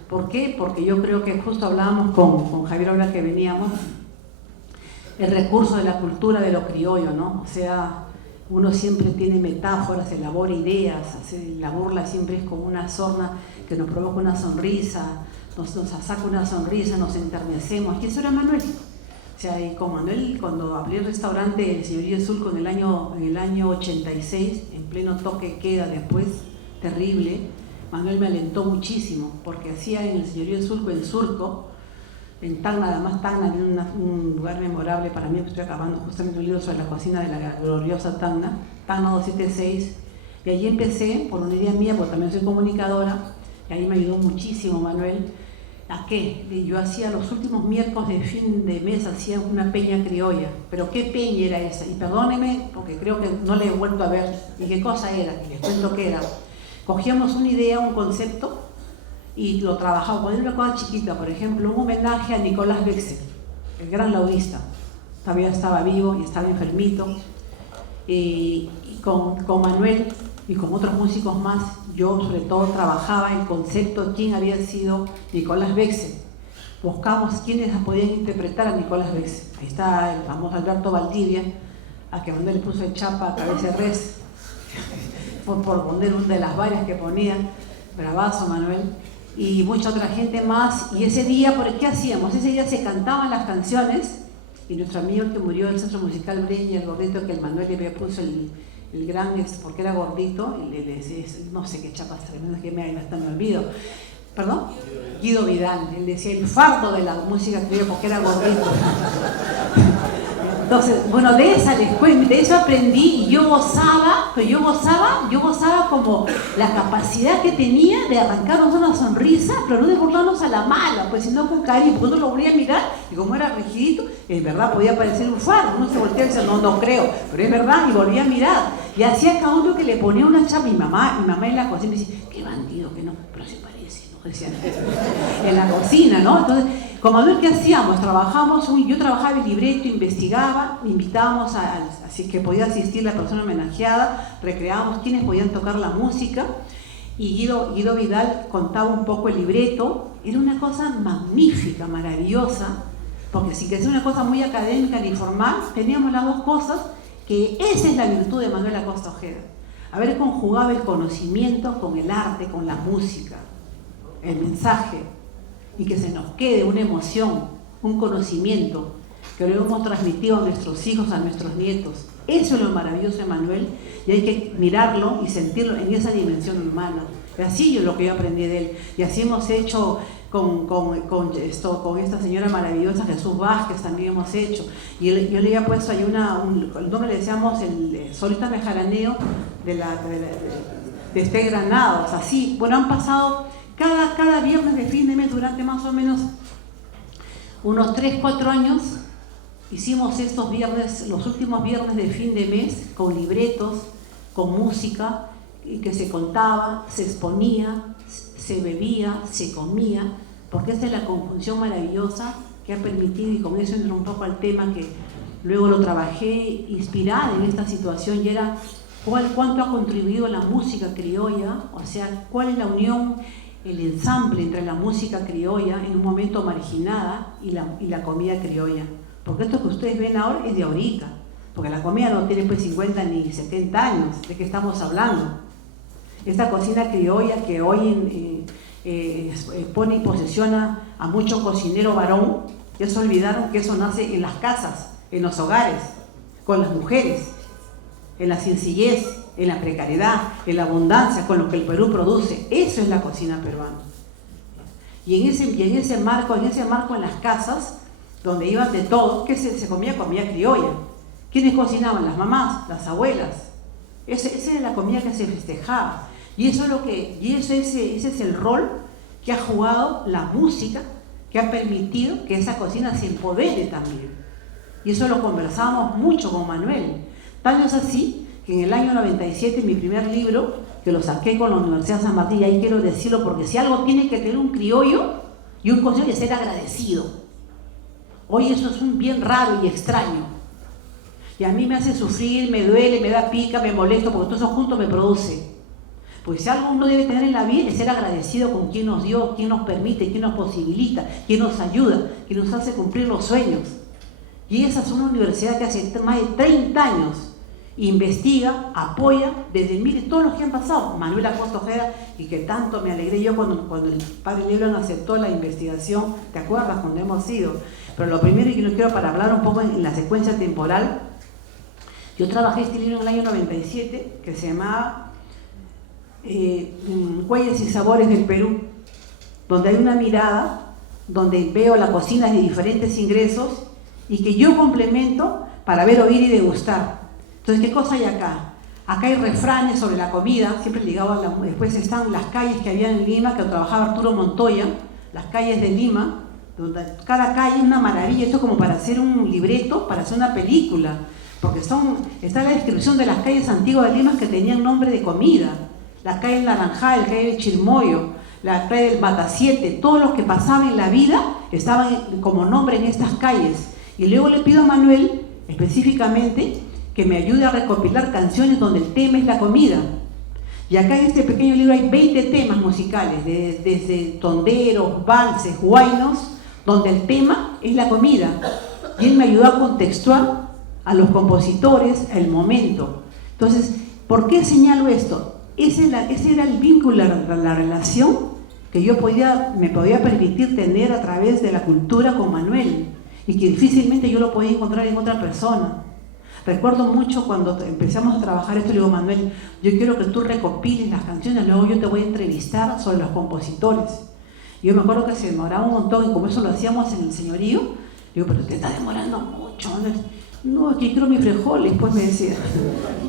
¿Por qué? Porque yo creo que justo hablábamos con Javier ahora que veníamos, el recurso de la cultura de lo criollo, ¿no? O sea, uno siempre tiene metáforas, elabora ideas, la burla siempre es como una sorna que nos provoca una sonrisa, nos saca una sonrisa, nos enternecemos. Y eso era Manuel. O sea, y con Manuel, cuando abrí el restaurante El Señorío Sulco en el año 86, en pleno toque de queda después, terrible, Manuel me alentó muchísimo, porque hacía en El Señorío Sulco, en Surco, en Tacna, además Tacna tiene un lugar memorable para mí, que estoy acabando justamente un libro sobre la cocina de la gloriosa Tacna, Tacna 276, y allí empecé, por una idea mía, porque también soy comunicadora, y ahí me ayudó muchísimo Manuel. ¿A qué? Yo hacía los últimos miércoles de fin de mes, hacía una peña criolla, pero ¿qué peña era esa? Y perdónenme, porque creo que no la he vuelto a ver, y qué cosa era, y les cuento qué era. Cogíamos una idea, un concepto, y lo trabajaba, poner una cosa chiquita, por ejemplo, un homenaje a Nicolás Wexel, el gran laudista. Todavía estaba vivo y estaba enfermito. Y con Manuel y con otros músicos más, yo sobre todo trabajaba el concepto, quién había sido Nicolás Wexel. Buscamos quiénes podían interpretar a Nicolás Wexel. Ahí está el famoso Alberto Valdivia, a que Manuel le puso el chapa a cabeza de res, por poner una de las varias que ponía, bravazo Manuel, y mucha otra gente más. Y ese día, ¿qué hacíamos? Ese día se cantaban las canciones, y nuestro amigo que murió del Centro Musical Breña, el gordito que el Manuel le había puso el gran, porque era gordito, y no sé qué chapas tremendas que hasta me olvido. ¿Perdón? Guido Vidal, él decía el fardo de la música criolla porque era gordito. Entonces, bueno, de eso aprendí, y yo gozaba como la capacidad que tenía de arrancarnos una sonrisa, pero no de burlarnos a la mala, pues sino con cariño, porque uno lo volvía a mirar, y como era rigidito, en verdad podía parecer un faro, uno se volteaba y decía, no creo, pero es verdad, y volvía a mirar, y hacía cada uno que le ponía una chapa. Mi mamá en la cocina me decía, qué bandido que no, pero se parece, ¿no? Decían, en la cocina, ¿no? Entonces, con Manuel, ¿qué hacíamos? Yo trabajaba el libreto, investigaba, invitábamos así que podía asistir la persona homenajeada, recreábamos quiénes podían tocar la música, y Guido Vidal contaba un poco el libreto. Era una cosa magnífica, maravillosa, porque sin que sea una cosa muy académica ni formal, teníamos las dos cosas, que esa es la virtud de Manuel Acosta Ojeda, haber conjugado el conocimiento con el arte, con la música, el mensaje, y que se nos quede una emoción, un conocimiento que lo hemos transmitido a nuestros hijos, a nuestros nietos. Eso es lo maravilloso de Manuel, y hay que mirarlo y sentirlo en esa dimensión humana. Y así lo que yo aprendí de él, y así hemos hecho con esta señora maravillosa, Jesús Vázquez, también hemos hecho. Y yo le había puesto ahí el nombre, le decíamos el solista mejaraneo de este Granados. Así, bueno, han pasado cada viernes de fin de mes durante más o menos unos 3-4 años. Hicimos estos viernes, los últimos viernes de fin de mes, con libretos, con música, y que se contaba, se exponía, se bebía, se comía, porque esta es la conjunción maravillosa que ha permitido, y con eso entro un poco al tema que luego lo trabajé inspirada en esta situación, y era cuánto ha contribuido la música criolla, o sea, cuál es la unión, el ensamble entre la música criolla en un momento marginada y la comida criolla. Porque esto que ustedes ven ahora es de ahorita, porque la comida no tiene pues 50 ni 70 años, ¿de qué estamos hablando? Esta cocina criolla que hoy pone y posesiona a mucho cocinero varón, ya se olvidaron que eso nace en las casas, en los hogares, con las mujeres, en la sencillez, en la precariedad, en la abundancia, con lo que el Perú produce. Eso es la cocina peruana. Y en ese marco en las casas, donde iban de todo, que se comía criolla, ¿Quiénes cocinaban? Las mamás, las abuelas. Esa era la comida que se festejaba. Y ese es el rol que ha jugado la música, que ha permitido que esa cocina se empodere también. Y eso lo conversábamos mucho con Manuel. Tal es así que en el año 97, mi primer libro, que lo saqué con la Universidad de San Martín, y ahí quiero decirlo porque si algo tiene que tener un criollo y un cocinero, es ser agradecido. Hoy eso es un bien raro y extraño. Y a mí me hace sufrir, me duele, me da pica, me molesto, porque todo eso junto me produce. Pues si algo uno debe tener en la vida es ser agradecido con quien nos dio, quien nos permite, quien nos posibilita, quien nos ayuda, quien nos hace cumplir los sueños. Y esa es una universidad que hace más de 30 años investiga, apoya, desde mire todos los que han pasado. Manuel Acosta Ojeda, y que tanto me alegré yo cuando el padre Leblanc aceptó la investigación, ¿te acuerdas cuando hemos ido? Pero lo primero que yo quiero para hablar un poco en la secuencia temporal, yo trabajé este libro en el año 97, que se llamaba Huellas y Sabores del Perú, donde hay una mirada, donde veo la cocina de diferentes ingresos y que yo complemento para ver, oír y degustar. Entonces, ¿qué cosa hay acá? Acá hay refranes sobre la comida, siempre ligado a después están las calles que había en Lima, que trabajaba Arturo Montoya, las calles de Lima, donde cada calle es una maravilla, esto es como para hacer un libreto, para hacer una película, porque está la descripción de las calles antiguas de Lima que tenían nombre de comida, la calle del Naranjal, la calle del Chirmoyo, la calle del Matasiete, todos los que pasaban en la vida estaban como nombre en estas calles. Y luego le pido a Manuel, específicamente, que me ayude a recopilar canciones donde el tema es la comida. Y acá en este pequeño libro hay 20 temas musicales, desde tonderos, valses, huaynos, donde el tema es la comida. Y él me ayudó a contextuar a los compositores el momento. Entonces, ¿por qué señalo esto? Ese era el vínculo, la relación que yo me podía permitir tener a través de la cultura con Manuel, y que difícilmente yo lo podía encontrar en otra persona. Recuerdo mucho cuando empezamos a trabajar esto, le digo, Manuel, yo quiero que tú recopiles las canciones, luego yo te voy a entrevistar sobre los compositores. Yo me acuerdo que se demoraba un montón, y como eso lo hacíamos en el señorío, digo, pero te está demorando mucho, Manuel. No, aquí quiero mis frijoles, pues me decía.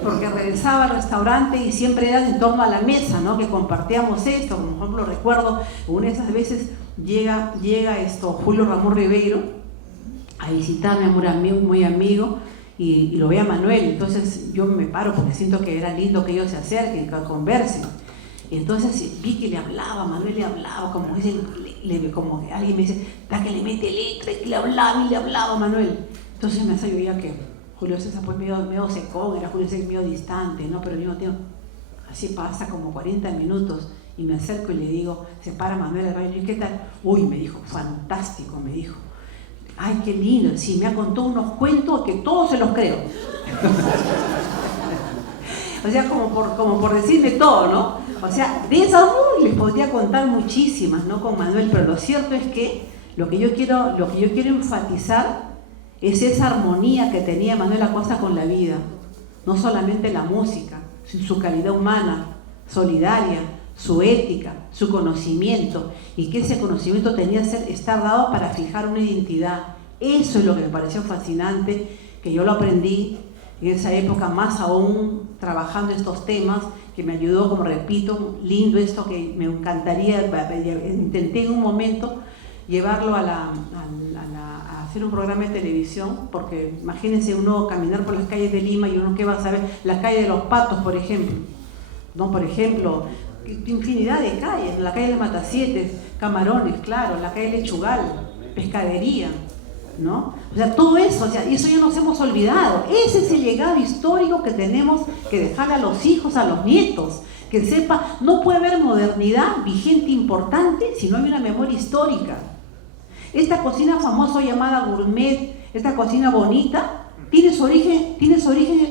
Porque regresaba al restaurante y siempre era en torno a la mesa, ¿no? Que compartíamos esto. Como por ejemplo recuerdo, una de esas veces llega Julio Ramón Ribeiro a visitarme, muy amigo, y lo ve a Manuel. Entonces yo me paro porque siento que era lindo que ellos se acerquen, que conversen. Y entonces vi que le hablaba, Manuel le hablaba, como dicen, como que alguien me dice, está que le mete letra, y le hablaba a Manuel. Entonces me hace yo ya que Julio César pues medio secón, era Julio César medio distante, ¿no? Pero al mismo tiempo, así pasa como 40 minutos y me acerco y le digo, se para Manuel al baño, ¿y qué tal? Uy, me dijo, fantástico, me dijo. Ay, qué lindo, sí, me ha contado unos cuentos que todos se los creo. O sea, como por decirme todo, ¿no? O sea, de esas les podría contar muchísimas, ¿no? Con Manuel, pero lo cierto es que lo que yo quiero enfatizar es esa armonía que tenía Manuel Acosta con la vida, no solamente la música, su calidad humana, solidaria, su ética, su conocimiento, y que ese conocimiento tenía que estar dado para fijar una identidad. Eso es lo que me pareció fascinante, que yo lo aprendí en esa época, más aún trabajando estos temas, que me ayudó, como repito, lindo esto que me encantaría, intenté en un momento llevarlo a hacer un programa de televisión, porque imagínense uno caminar por las calles de Lima y uno qué va a saber, la calle de los Patos, por ejemplo, ¿no? Por ejemplo, infinidad de calles, la calle de Matasiete, Camarones, claro, la calle Lechugal, Pescadería, ¿no? O sea, todo eso, o sea, eso ya nos hemos olvidado. Ese es el legado histórico que tenemos que dejar a los hijos, a los nietos, que sepa, no puede haber modernidad vigente importante si no hay una memoria histórica. Esta cocina famosa llamada gourmet, esta cocina bonita, tiene su origen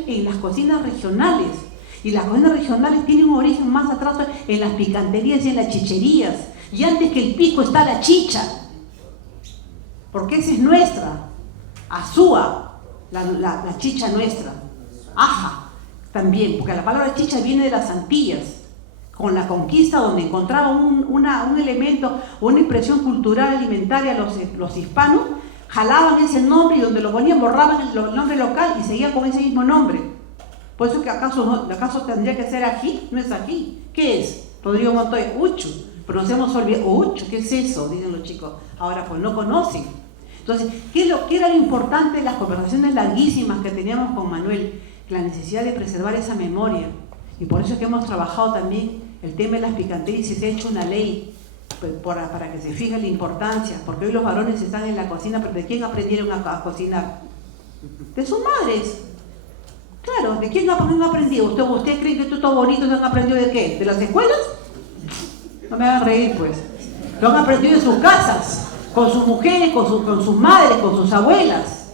en las cocinas regionales. Y las cocinas regionales tienen un origen más atrás en las picanterías y en las chicherías. Y antes que el pisco está la chicha. Porque esa es nuestra. Azúa, la chicha nuestra. Aja, también, porque la palabra chicha viene de las Antillas. Con la conquista, donde encontraba un elemento, una impresión cultural alimentaria los hispanos, jalaban ese nombre y donde lo ponían borraban el nombre local y seguían con ese mismo nombre. Por eso que acaso tendría que ser aquí, no es aquí. ¿Qué es? Rodrigo Montoya, Uchu. Pero nos hemos olvidado, Uchu, ¿qué es eso? Dicen los chicos. Ahora pues no conocen. Entonces, ¿qué era lo importante de las conversaciones larguísimas que teníamos con Manuel? La necesidad de preservar esa memoria. Y por eso es que hemos trabajado también el tema de las picanterías y se ha hecho una ley para que se fije la importancia. Porque hoy los varones están en la cocina, pero ¿de quién aprendieron a cocinar? De sus madres. Claro, ¿de quién han aprendido? ¿Usted cree que esto es todo bonito? ¿Se han aprendido de qué? ¿De las escuelas? No me hagan reír, pues. Lo han aprendido en sus casas, con sus mujeres, con sus madres, con sus abuelas.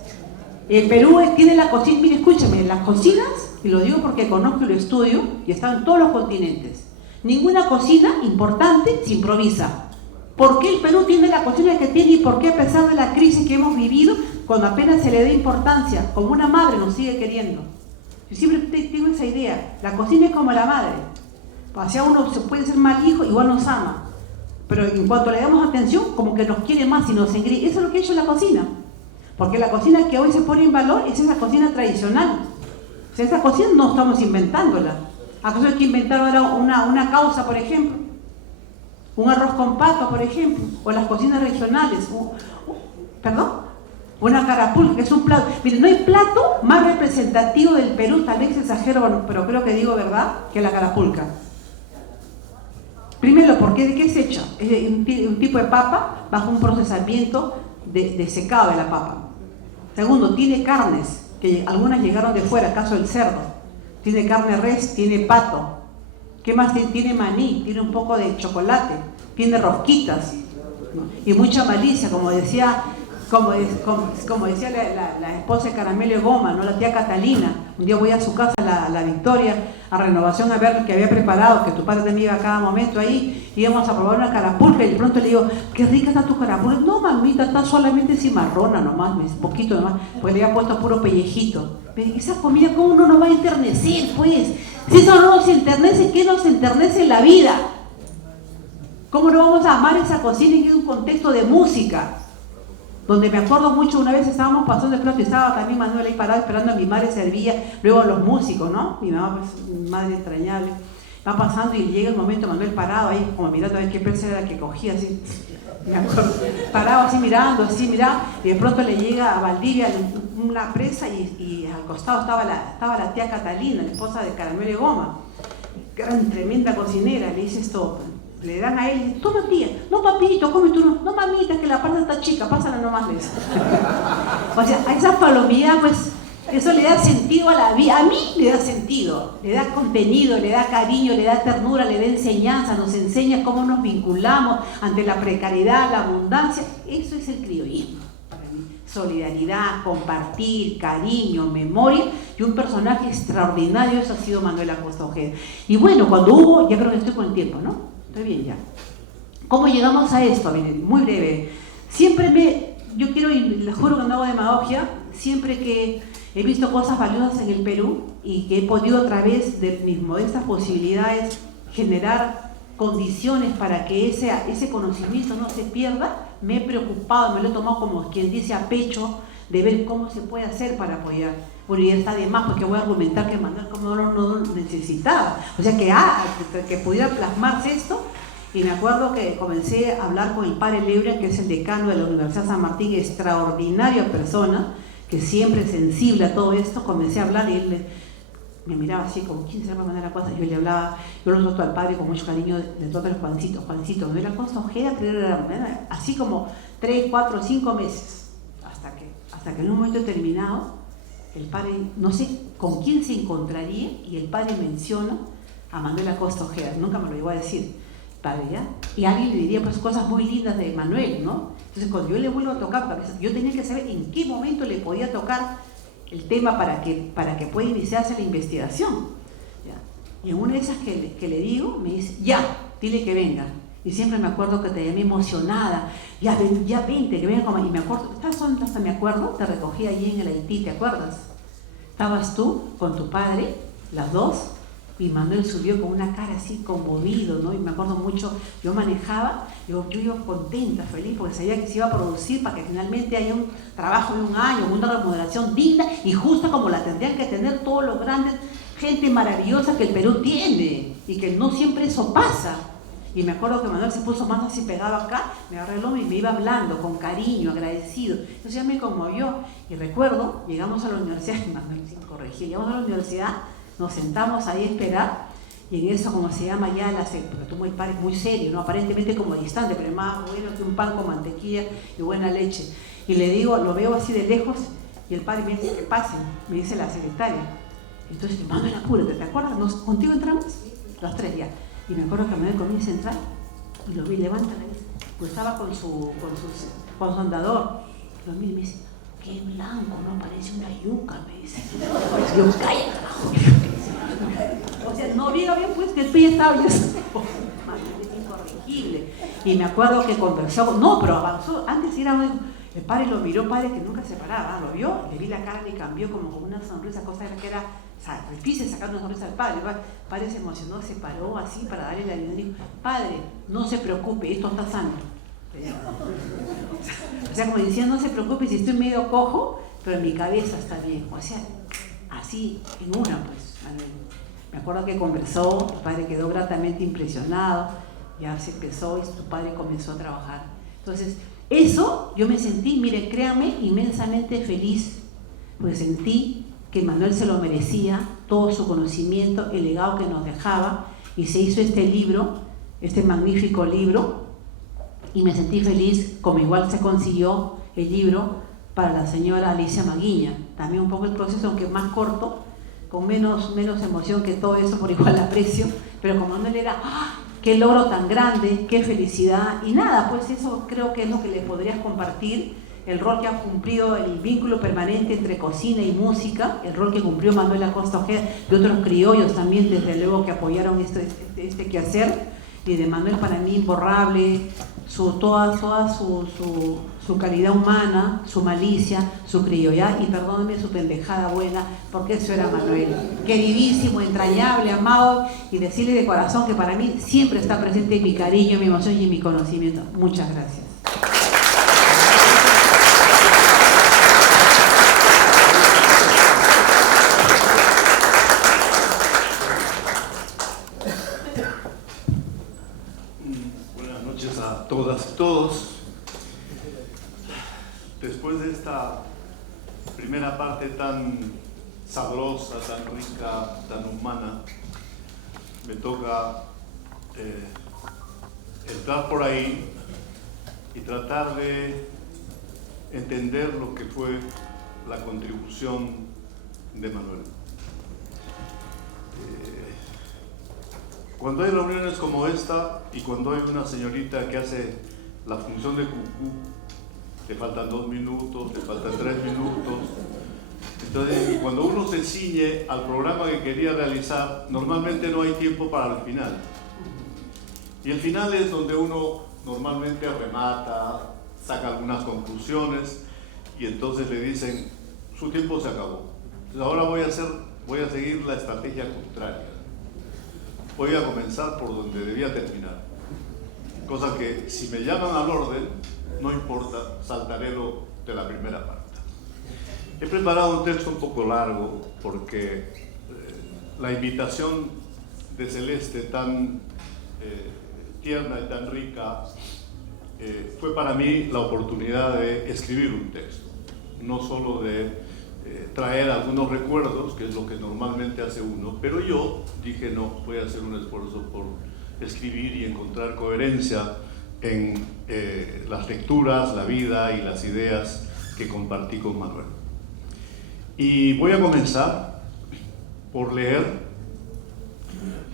El Perú tiene la cocina, mire, escúchame, las cocinas, y lo digo porque conozco y lo estudio, y están en todos los continentes. Ninguna cocina importante se improvisa. ¿Por qué el Perú tiene la cocina que tiene y por qué a pesar de la crisis que hemos vivido, cuando apenas se le da importancia, como una madre nos sigue queriendo? Yo siempre tengo esa idea, la cocina es como la madre. Hacia uno se puede ser mal hijo, igual nos ama. Pero en cuanto le damos atención, como que nos quiere más y nos engríe. Eso es lo que ha hecho la cocina. Porque la cocina que hoy se pone en valor es esa cocina tradicional. O sea, esa cocina no estamos inventándola. ¿Acaso hay que inventar ahora una causa, por ejemplo? Un arroz con pato, por ejemplo. O las cocinas regionales. ¿Perdón? Una carapulca, que es un plato. Miren, no hay plato más representativo del Perú, tal vez exagero, pero creo que digo verdad, que la carapulca. Primero, ¿de qué es hecha? Es un tipo de papa bajo un procesamiento de secado de la papa. Segundo, tiene carnes, que algunas llegaron de fuera, caso del cerdo. Tiene carne res, tiene pato. ¿Qué más tiene? Tiene maní, tiene un poco de chocolate, tiene rosquitas, ¿no? Y mucha malicia, como decía la esposa de Caramelo de Goma, ¿no? La tía Catalina. Un día voy a su casa, la Victoria, a Renovación, a ver que había preparado, que tu padre también iba a cada momento ahí, íbamos a probar una carapulca y de pronto le digo, qué rica está tu carapulca. No, mamita, está solamente cimarrona nomás, poquito nomás, pues le había puesto puro pellejito. Pero esa comida, ¿cómo uno no va a enternecer, pues? Si eso no nos enternece, ¿qué nos enternece en la vida? ¿Cómo no vamos a amar esa cocina en un contexto de música? Donde me acuerdo mucho, una vez estábamos pasando el plato y estaba también Manuel ahí parado esperando a mi madre, servía, luego a los músicos, ¿no? Mi mamá, pues, mi madre entrañable, va pasando y llega el momento, Manuel parado ahí, como mirando a ver qué presa era la que cogía, así, me acuerdo, parado así mirando, y de pronto le llega a Valdivia una presa y al costado estaba la tía Catalina, la esposa de Caramelo de Goma, gran, tremenda cocinera. Le dice esto, le dan a él, y dice, toma tía, no papito, come tú, no mamita, que la parte está chica, pásala nomás, le dice. O sea, a esa palomía, pues, eso le da sentido a la vida. A mí me da sentido, le da contenido, le da cariño, le da ternura, le da enseñanza, nos enseña cómo nos vinculamos ante la precariedad, la abundancia. Eso es el criollismo para mí. Solidaridad, compartir, cariño, memoria, y un personaje extraordinario, eso ha sido Manuel Acosta Ojeda. Y bueno, cuando hubo, ya creo que estoy con el tiempo, ¿no? Estoy bien ya. ¿Cómo llegamos a esto? Miren, muy breve. Yo quiero, y les juro que no hago demagogia, siempre que he visto cosas valiosas en el Perú y que he podido a través de mis modestas posibilidades generar condiciones para que ese conocimiento no se pierda, me he preocupado, me lo he tomado como quien dice a pecho, de ver cómo se puede hacer para apoyar. Bueno, y ya está de más, porque voy a argumentar que Manuel como no lo necesitaba. O sea, que pudiera plasmarse esto. Y me acuerdo que comencé a hablar con el padre Leurian, que es el decano de la Universidad San Martín, extraordinaria persona, que siempre es sensible a todo esto. Comencé a hablar y él me miraba así, como, ¿quién se va a mandar la cosa? Yo le hablaba, yo lo trato al padre con mucho cariño, le trato al Juancito, me la Acosta Ojeda, así como 3, 4, 5 meses, hasta que en un momento determinado, el padre, no sé con quién se encontraría, y el padre menciona a Manuel Acosta Ojeda, nunca me lo llegó a decir, padre, ¿ya? Y alguien le diría pues cosas muy lindas de Manuel, ¿no? Entonces cuando yo le vuelvo a tocar, yo tenía que saber en qué momento le podía tocar el tema para que pueda iniciarse la investigación, ¿ya? Y en una de esas que le digo, me dice, ya, dile que venga. Y siempre me acuerdo que te llamé emocionada, ya vente, que venga. Y me acuerdo, hasta me acuerdo, te recogí allí en el Haití, ¿te acuerdas? Estabas tú con tu padre, las dos, Y Manuel subió con una cara así conmovido, ¿no? Y me acuerdo mucho, yo manejaba, yo iba contenta, feliz, porque sabía que se iba a producir para que finalmente haya un trabajo de un año, una remuneración digna y justa como la tendrían que tener todos los grandes, gente maravillosa que el Perú tiene, y que no siempre eso pasa. Y me acuerdo que Manuel se puso más así pegado acá, me agarró el hombro y me iba hablando con cariño, agradecido. Entonces ya me conmovió. Y recuerdo, llegamos a la universidad, Manuel sin corregir, llegamos a la universidad, nos sentamos ahí a esperar, y en eso, como se llama ya, porque tomó el padre muy serio, ¿no? Aparentemente como distante, pero más bueno que un pan con mantequilla y buena leche. Y le digo, lo veo así de lejos, y el padre me dice que pasen, me dice la secretaria. Entonces, Manuel, apúrate, ¿te acuerdas? ¿Contigo entramos? Los tres ya. Y me acuerdo que Manuel comienza a entrar, y lo vi, levanta la vista, pues estaba con su andador. Lo miro y me dice, qué blanco, ¿no? Parece una yuca, me dice. Yo, calla, carajo. O sea, no había bien, pues, que el pie estaba ya. Es incorregible. Y me acuerdo que conversó, no, pero avanzó. Antes era el padre lo miró, padre que nunca se paraba, lo vio, le vi la cara, le cambió como con una sonrisa, cosa que era, o sea, difícil sacar una sonrisa al padre. El padre se emocionó, se paró así para darle la ayuda y dijo, padre, no se preocupe, esto está sano. O sea, como decía, no se preocupe si estoy medio cojo, pero mi cabeza está bien. O sea, así en una, pues, Manuel. Me acuerdo que conversó, tu padre quedó gratamente impresionado, ya se empezó y tu padre comenzó a trabajar. Entonces, eso yo me sentí, mire, créame, inmensamente feliz, porque sentí que Manuel se lo merecía, todo su conocimiento, el legado que nos dejaba, y se hizo este libro, este magnífico libro, y me sentí feliz, como igual se consiguió el libro para la señora Alicia Maguiña. También un poco el proceso, aunque más corto, con menos emoción que todo eso, por igual aprecio, pero como no le era, ¡ah! ¡Qué logro tan grande! ¡Qué felicidad! Y nada, pues eso creo que es lo que le podrías compartir, el rol que ha cumplido, el vínculo permanente entre cocina y música, el rol que cumplió Manuel Acosta Ojeda y otros criollos también, desde luego, que apoyaron este quehacer, y de Manuel para mí imborrable, toda su calidad humana, su malicia, su criollad y perdónenme su pendejada buena, porque eso era Manuel, queridísimo, entrañable, amado, y decirle de corazón que para mí siempre está presente mi cariño, mi emoción y mi conocimiento. Muchas gracias. Todas y todos, después de esta primera parte tan sabrosa, tan rica, tan humana, me toca entrar por ahí y tratar de entender lo que fue la contribución de Manuel. Cuando hay reuniones como esta y cuando hay una señorita que hace la función de cucú, le faltan 2 minutos, le faltan 3 minutos. Entonces, cuando uno se ciñe al programa que quería realizar, normalmente no hay tiempo para el final. Y el final es donde uno normalmente remata, saca algunas conclusiones y entonces le dicen, su tiempo se acabó. Entonces, ahora voy a seguir la estrategia contraria. Voy a comenzar por donde debía terminar. Cosa que si me llaman al orden, no importa, saltaré lo de la primera parte. He preparado un texto un poco largo porque la invitación de Celeste tan tierna y tan rica fue para mí la oportunidad de escribir un texto, no solo de traer algunos recuerdos, que es lo que normalmente hace uno, pero yo dije no, voy a hacer un esfuerzo por escribir y encontrar coherencia en las lecturas, la vida y las ideas que compartí con Manuel. Y voy a comenzar por leer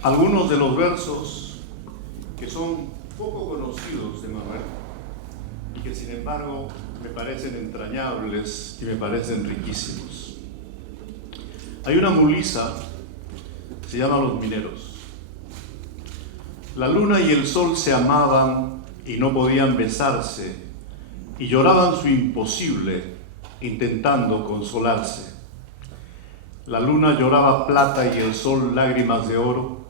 algunos de los versos que son poco conocidos de Manuel y que sin embargo me parecen entrañables y me parecen riquísimos. Hay una mulisa, se llama Los Mineros. La luna y el sol se amaban y no podían besarse, y lloraban su imposible, intentando consolarse. La luna lloraba plata y el sol lágrimas de oro,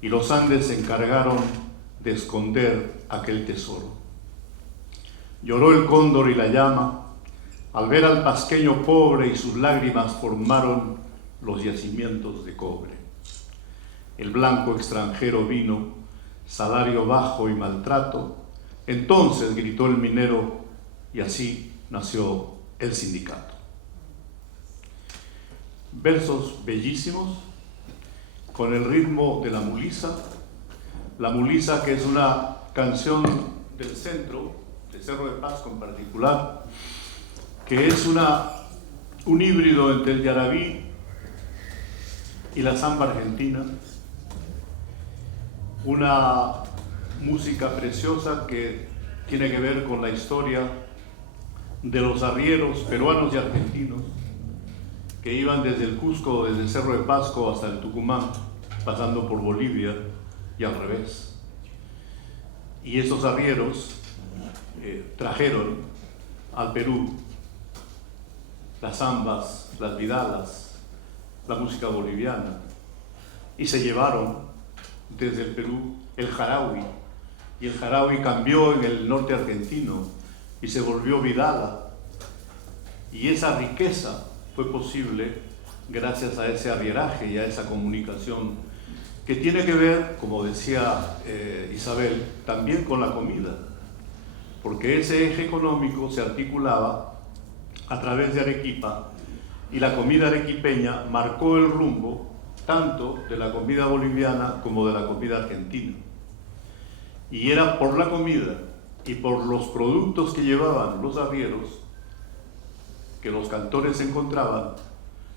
y los Andes se encargaron de esconder aquel tesoro. Lloró el cóndor y la llama al ver al pasqueño pobre, y sus lágrimas formaron los yacimientos de cobre. El blanco extranjero vino, salario bajo y maltrato. Entonces gritó el minero, y así nació el sindicato. Versos bellísimos, con el ritmo de La Mulisa, que es una canción del centro, de Cerro de Pasco en particular, que es un híbrido entre el yarabí y la samba argentina, una música preciosa que tiene que ver con la historia de los arrieros peruanos y argentinos que iban desde el Cusco, desde el Cerro de Pasco hasta el Tucumán, pasando por Bolivia y al revés. Y esos arrieros trajeron al Perú las zambas, las vidalas, la música boliviana, y se llevaron desde el Perú el jaraui, y el jaraui cambió en el norte argentino y se volvió vidala, y esa riqueza fue posible gracias a ese arrieraje y a esa comunicación que tiene que ver, como decía Isabel, también con la comida, porque ese eje económico se articulaba a través de Arequipa, y la comida arequipeña marcó el rumbo tanto de la comida boliviana como de la comida argentina. Y era por la comida y por los productos que llevaban los arrieros que los cantores encontraban.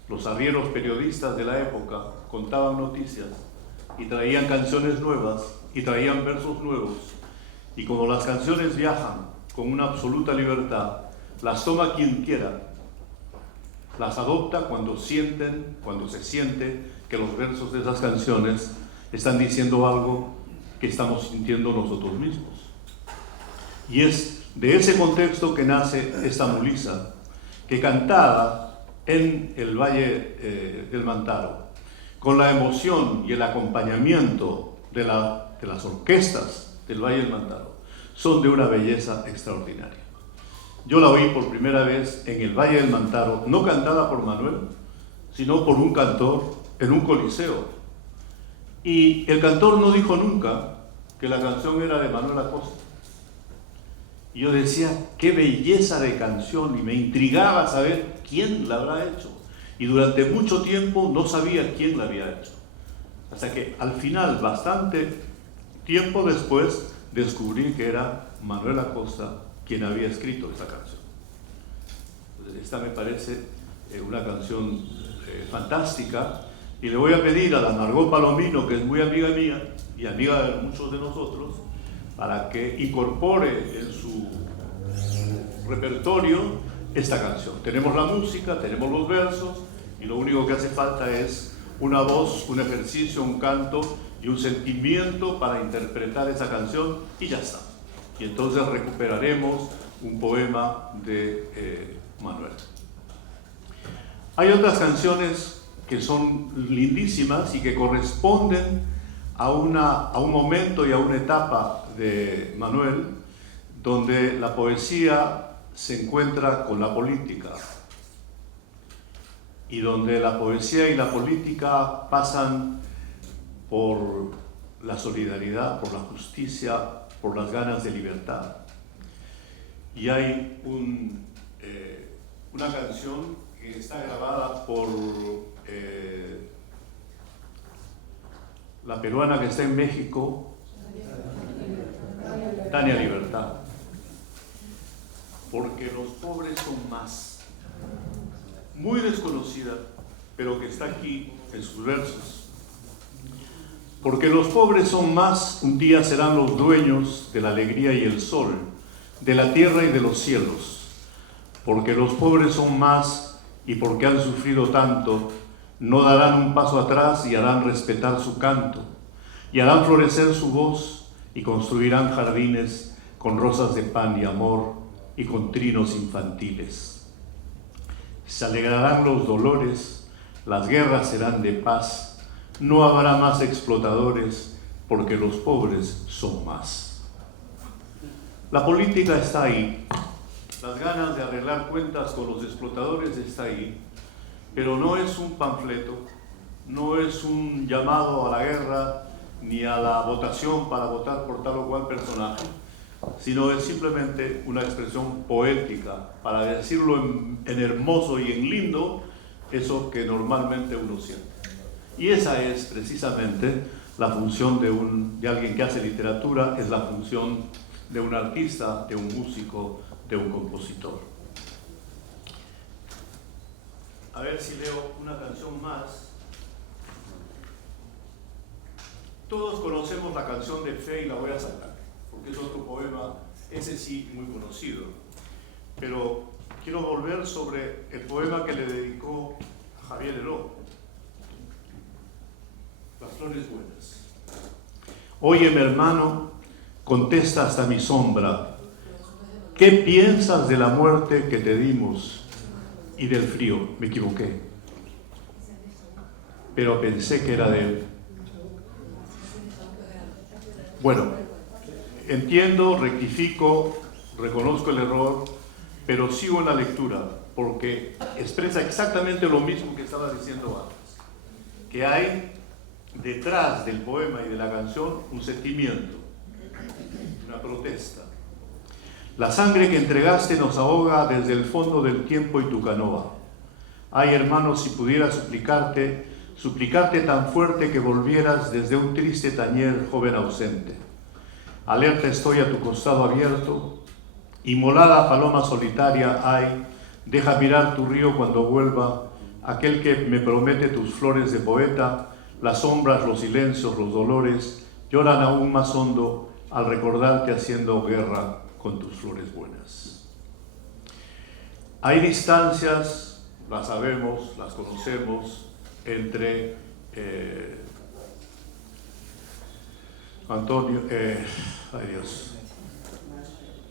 Los arrieros periodistas de la época contaban noticias y traían canciones nuevas y traían versos nuevos, y como las canciones viajan con una absoluta libertad, las toma quien quiera, las adopta cuando se siente que los versos de esas canciones están diciendo algo que estamos sintiendo nosotros mismos. Y es de ese contexto que nace esta Mulisa, que cantada en el Valle del Mantaro, con la emoción y el acompañamiento de las orquestas del Valle del Mantaro, son de una belleza extraordinaria. Yo la oí por primera vez en el Valle del Mantaro, no cantada por Manuel, sino por un cantor en un coliseo. Y el cantor no dijo nunca que la canción era de Manuel Acosta. Y yo decía, qué belleza de canción, y me intrigaba saber quién la habrá hecho. Y durante mucho tiempo no sabía quién la había hecho. Hasta que al final, bastante tiempo después, descubrí que era Manuel Acosta quien había escrito esta canción. Entonces, esta me parece una canción fantástica, y le voy a pedir a la Margot Palomino, que es muy amiga mía y amiga de muchos de nosotros, para que incorpore en su repertorio esta canción. Tenemos la música, tenemos los versos, y lo único que hace falta es una voz, un ejercicio, un canto y un sentimiento para interpretar esa canción, y ya está. Y entonces recuperaremos un poema de Manuel. Hay otras canciones que son lindísimas y que corresponden a un momento y a una etapa de Manuel, donde la poesía se encuentra con la política, y donde la poesía y la política pasan por la solidaridad, por la justicia, por las ganas de libertad. Y hay una canción que está grabada por la peruana que está en México, Tania Libertad. Porque los pobres son más, muy desconocida, pero que está aquí en sus versos. Porque los pobres son más, un día serán los dueños de la alegría y el sol, de la tierra y de los cielos. Porque los pobres son más, y porque han sufrido tanto, no darán un paso atrás y harán respetar su canto, y harán florecer su voz, y construirán jardines con rosas de pan y amor, y con trinos infantiles. Se alegrarán los dolores, las guerras serán de paz, no habrá más explotadores porque los pobres son más. La política está ahí, las ganas de arreglar cuentas con los explotadores está ahí, pero no es un panfleto, no es un llamado a la guerra ni a la votación para votar por tal o cual personaje, sino es simplemente una expresión poética para decirlo en hermoso y en lindo, eso que normalmente uno siente. Y esa es precisamente la función de alguien que hace literatura, es la función de un artista, de un músico, de un compositor. A ver si leo una canción más. Todos conocemos la canción de Fe y la voy a sacar, porque es otro poema, ese sí, muy conocido. Pero quiero volver sobre el poema que le dedicó a Javier Heró, Las flores buenas. Óyeme, hermano, contesta hasta mi sombra, ¿qué piensas de la muerte que te dimos y del frío? Me equivoqué, pero pensé que era de él. Bueno, entiendo, rectifico, reconozco el error, pero sigo en la lectura, porque expresa exactamente lo mismo que estaba diciendo antes, que hay detrás del poema y de la canción un sentimiento, una protesta. La sangre que entregaste nos ahoga desde el fondo del tiempo y tu canoa. Ay, hermano, si pudiera suplicarte tan fuerte que volvieras desde un triste tañer, joven ausente. Alerta estoy a tu costado abierto, inmolada paloma solitaria, ay, deja mirar tu río cuando vuelva, aquel que me promete tus flores de poeta, las sombras, los silencios, los dolores, lloran aún más hondo al recordarte haciendo guerra con tus flores buenas. Hay distancias, las sabemos, las conocemos, entre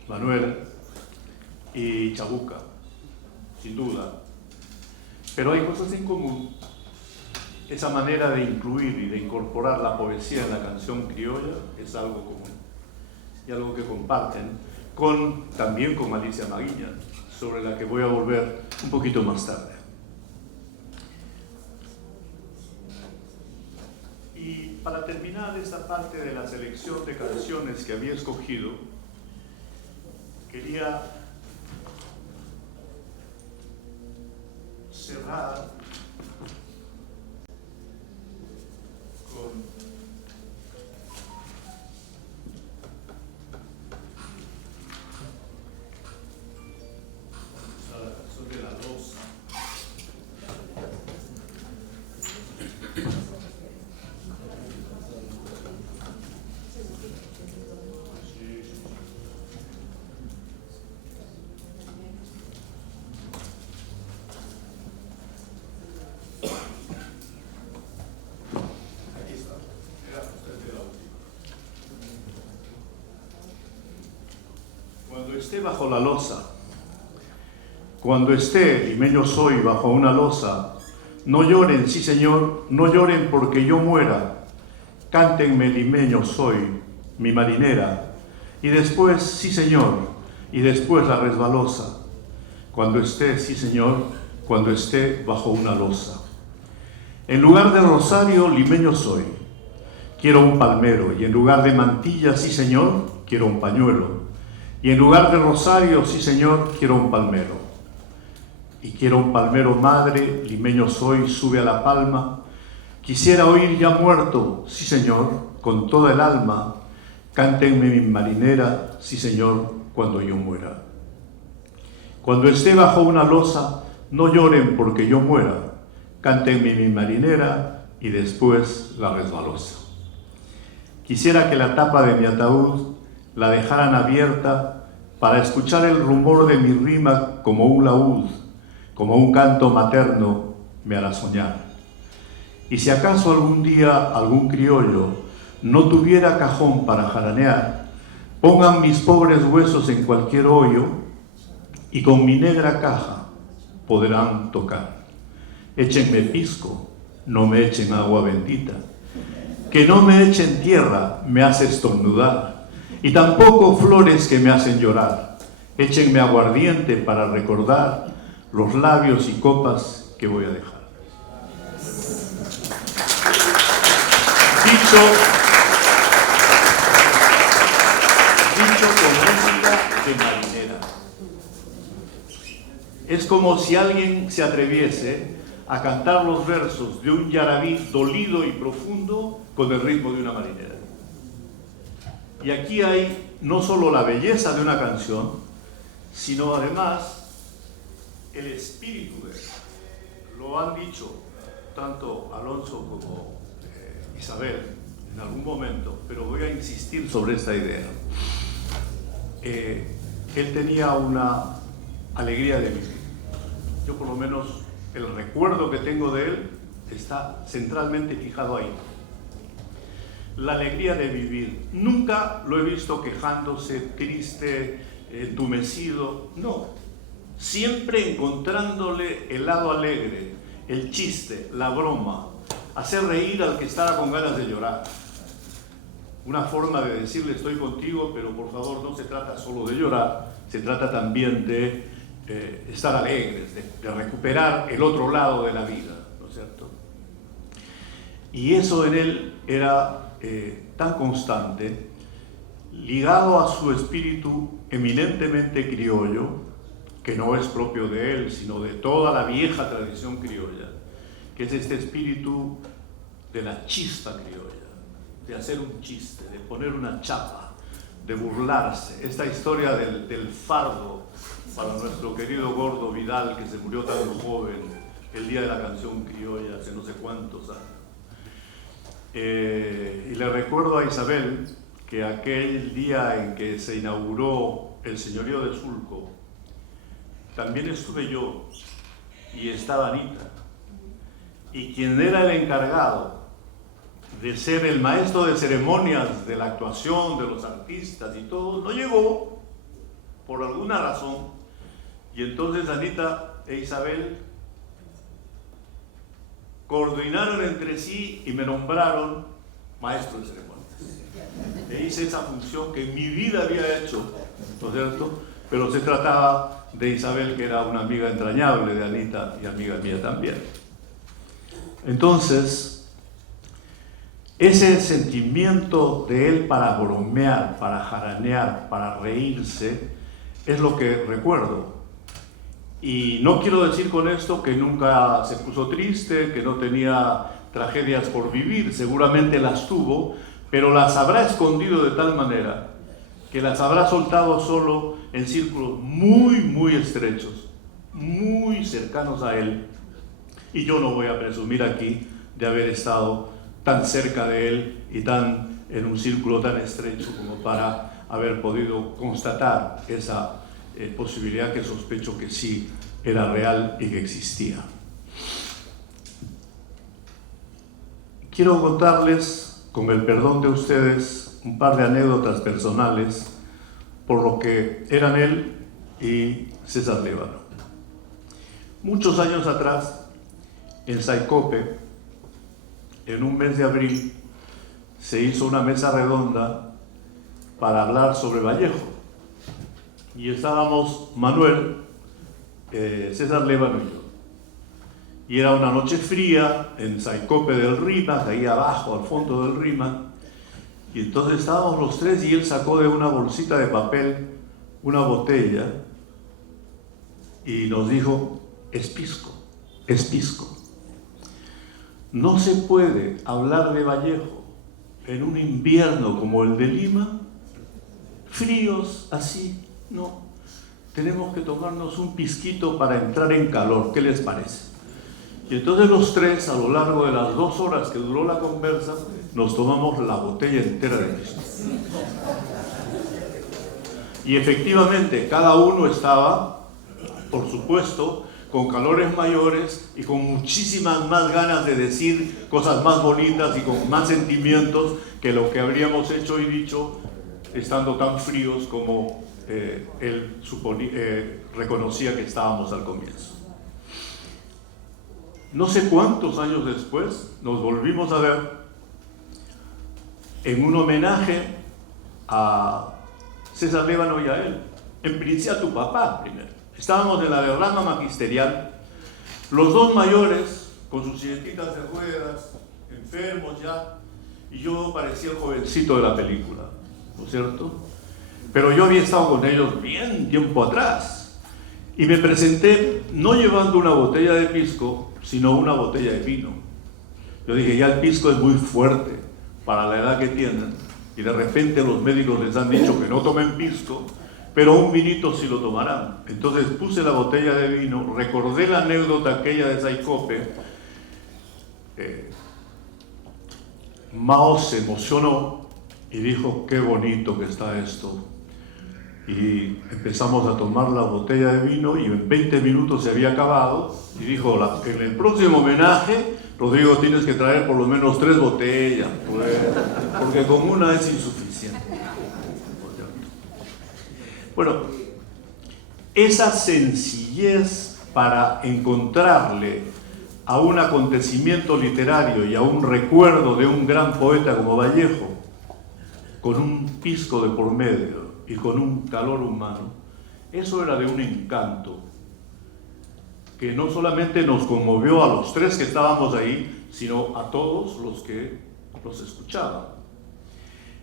Manuel y Chabuca, sin duda. Pero hay cosas en común. Esa manera de incluir y de incorporar la poesía en la canción criolla es algo común y algo que comparten también con Alicia Maguiña, sobre la que voy a volver un poquito más tarde. Y para terminar esta parte de la selección de canciones que había escogido, quería cerrar con la canción de La Loza. Cuando esté bajo la loza, cuando esté, limeño soy, bajo una loza, no lloren, sí señor, no lloren porque yo muera, cántenme, limeño soy, mi marinera, y después, sí señor, y después la resbalosa, cuando esté, sí señor, cuando esté bajo una loza. En lugar de rosario, limeño soy, quiero un palmero, y en lugar de mantilla, sí señor, quiero un pañuelo. Y en lugar de rosario, sí señor, quiero un palmero. Y quiero un palmero madre, limeño soy, sube a la palma. Quisiera oír ya muerto, sí señor, con toda el alma. Cántenme mi marinera, sí señor, cuando yo muera. Cuando esté bajo una loza, no lloren porque yo muera. Cántenme mi marinera y después la resbalosa. Quisiera que la tapa de mi ataúd la dejaran abierta para escuchar el rumor de mi rima como un laúd, como un canto materno me hará soñar. Y si acaso algún día algún criollo no tuviera cajón para jaranear, pongan mis pobres huesos en cualquier hoyo y con mi negra caja podrán tocar. échenme pisco, no me echen agua bendita. Que no me echen tierra, me hace estornudar, y tampoco flores que me hacen llorar. Échenme aguardiente para recordar los labios y copas que voy a dejar. Dicho con música de marinera. Es como si alguien se atreviese a cantar los versos de un yarabí dolido y profundo con el ritmo de una marinera. Y aquí hay no solo la belleza de una canción, sino además el espíritu de ella. Lo han dicho tanto Alonso como Isabel en algún momento, pero voy a insistir sobre esta idea. Él tenía una alegría de vivir. Yo por lo menos el recuerdo que tengo de él está centralmente fijado ahí. La alegría de vivir. Nunca lo he visto quejándose, triste, entumecido. No. Siempre encontrándole el lado alegre, el chiste, la broma, hacer reír al que estaba con ganas de llorar. Una forma de decirle estoy contigo, pero por favor no se trata solo de llorar, se trata también de estar alegres, de recuperar el otro lado de la vida, ¿no es cierto? Y eso en él era tan constante, ligado a su espíritu eminentemente criollo, que no es propio de él, sino de toda la vieja tradición criolla, que es este espíritu de la chispa criolla, de hacer un chiste, de poner una chapa, de burlarse. Esta historia del fardo para nuestro querido gordo Vidal, que se murió tan joven el día de la canción criolla hace no sé cuántos años. Y le recuerdo a Isabel que aquel día en que se inauguró el señorío de Sulco, también estuve yo y estaba Anita, y quien era el encargado de ser el maestro de ceremonias de la actuación de los artistas y todo, no llegó por alguna razón, y entonces Anita e Isabel coordinaron entre sí y me nombraron maestro de ceremonias. E hice esa función que en mi vida había hecho, ¿no es cierto? Pero se trataba de Isabel, que era una amiga entrañable de Anita y amiga mía también. Entonces, ese sentimiento de él para bromear, para jaranear, para reírse, es lo que recuerdo. Y no quiero decir con esto que nunca se puso triste, que no tenía tragedias por vivir, seguramente las tuvo, pero las habrá escondido de tal manera que las habrá soltado solo en círculos muy, muy estrechos, muy cercanos a él. Y yo no voy a presumir aquí de haber estado tan cerca de él y en un círculo tan estrecho como para haber podido constatar esa posibilidad que sospecho que sí era real y que existía. Quiero contarles, con el perdón de ustedes, un par de anécdotas personales por lo que eran él y César Lévano. Muchos años atrás, en Saicope, en un mes de abril, se hizo una mesa redonda para hablar sobre Vallejo. Y estábamos Manuel, César Lévano y yo. Y era una noche fría en Saicope del Rímac, ahí abajo, al fondo del Rímac. Y entonces estábamos los tres y él sacó de una bolsita de papel una botella y nos dijo, es pisco, es pisco. No se puede hablar de Vallejo en un invierno como el de Lima, fríos así, no. Tenemos que tomarnos un pisquito para entrar en calor, ¿qué les parece? Y entonces los tres, a lo largo de las 2 horas que duró la conversa, nos tomamos la botella entera de pisco. Y efectivamente, cada uno estaba, por supuesto, con calores mayores y con muchísimas más ganas de decir cosas más bonitas y con más sentimientos que lo que habríamos hecho y dicho estando tan fríos como él reconocía que estábamos al comienzo. no sé cuántos años después, nos volvimos a ver en un homenaje a César Lévano y a él, en principio a tu papá primero. Estábamos en la derrama magisterial, los dos mayores, con sus silletitas de ruedas, enfermos ya, y yo parecía el jovencito de la película, ¿no es cierto? Pero yo había estado con ellos bien tiempo atrás, y me presenté no llevando una botella de pisco, sino una botella de vino. Yo dije, ya el pisco es muy fuerte para la edad que tienen, y de repente los médicos les han dicho que no tomen pisco, pero un vinito sí lo tomarán. Entonces puse la botella de vino, recordé la anécdota aquella de Saicope. Mao se emocionó y dijo, qué bonito que está esto. Y empezamos a tomar la botella de vino y en 20 minutos se había acabado. Y dijo, en el próximo homenaje, Rodrigo, tienes que traer por lo menos 3 botellas, pues, porque con una es insuficiente. Bueno, esa sencillez para encontrarle a un acontecimiento literario y a un recuerdo de un gran poeta como Vallejo, con un pisco de por medio y con un calor humano, eso era de un encanto que no solamente nos conmovió a los 3 que estábamos ahí, sino a todos los que los escuchaban.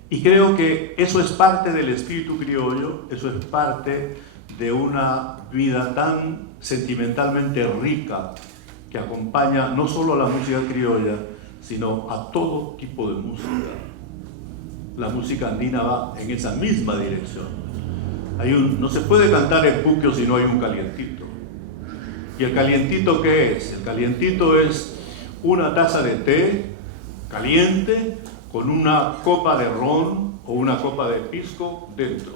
Y creo que eso es parte del espíritu criollo, eso es parte de una vida tan sentimentalmente rica que acompaña no solo a la música criolla, sino a todo tipo de música. La música andina va en esa misma dirección. No se puede cantar en Puquio si no hay un calientito. ¿Y el calientito qué es? El calientito es una taza de té caliente con una copa de ron o una copa de pisco dentro.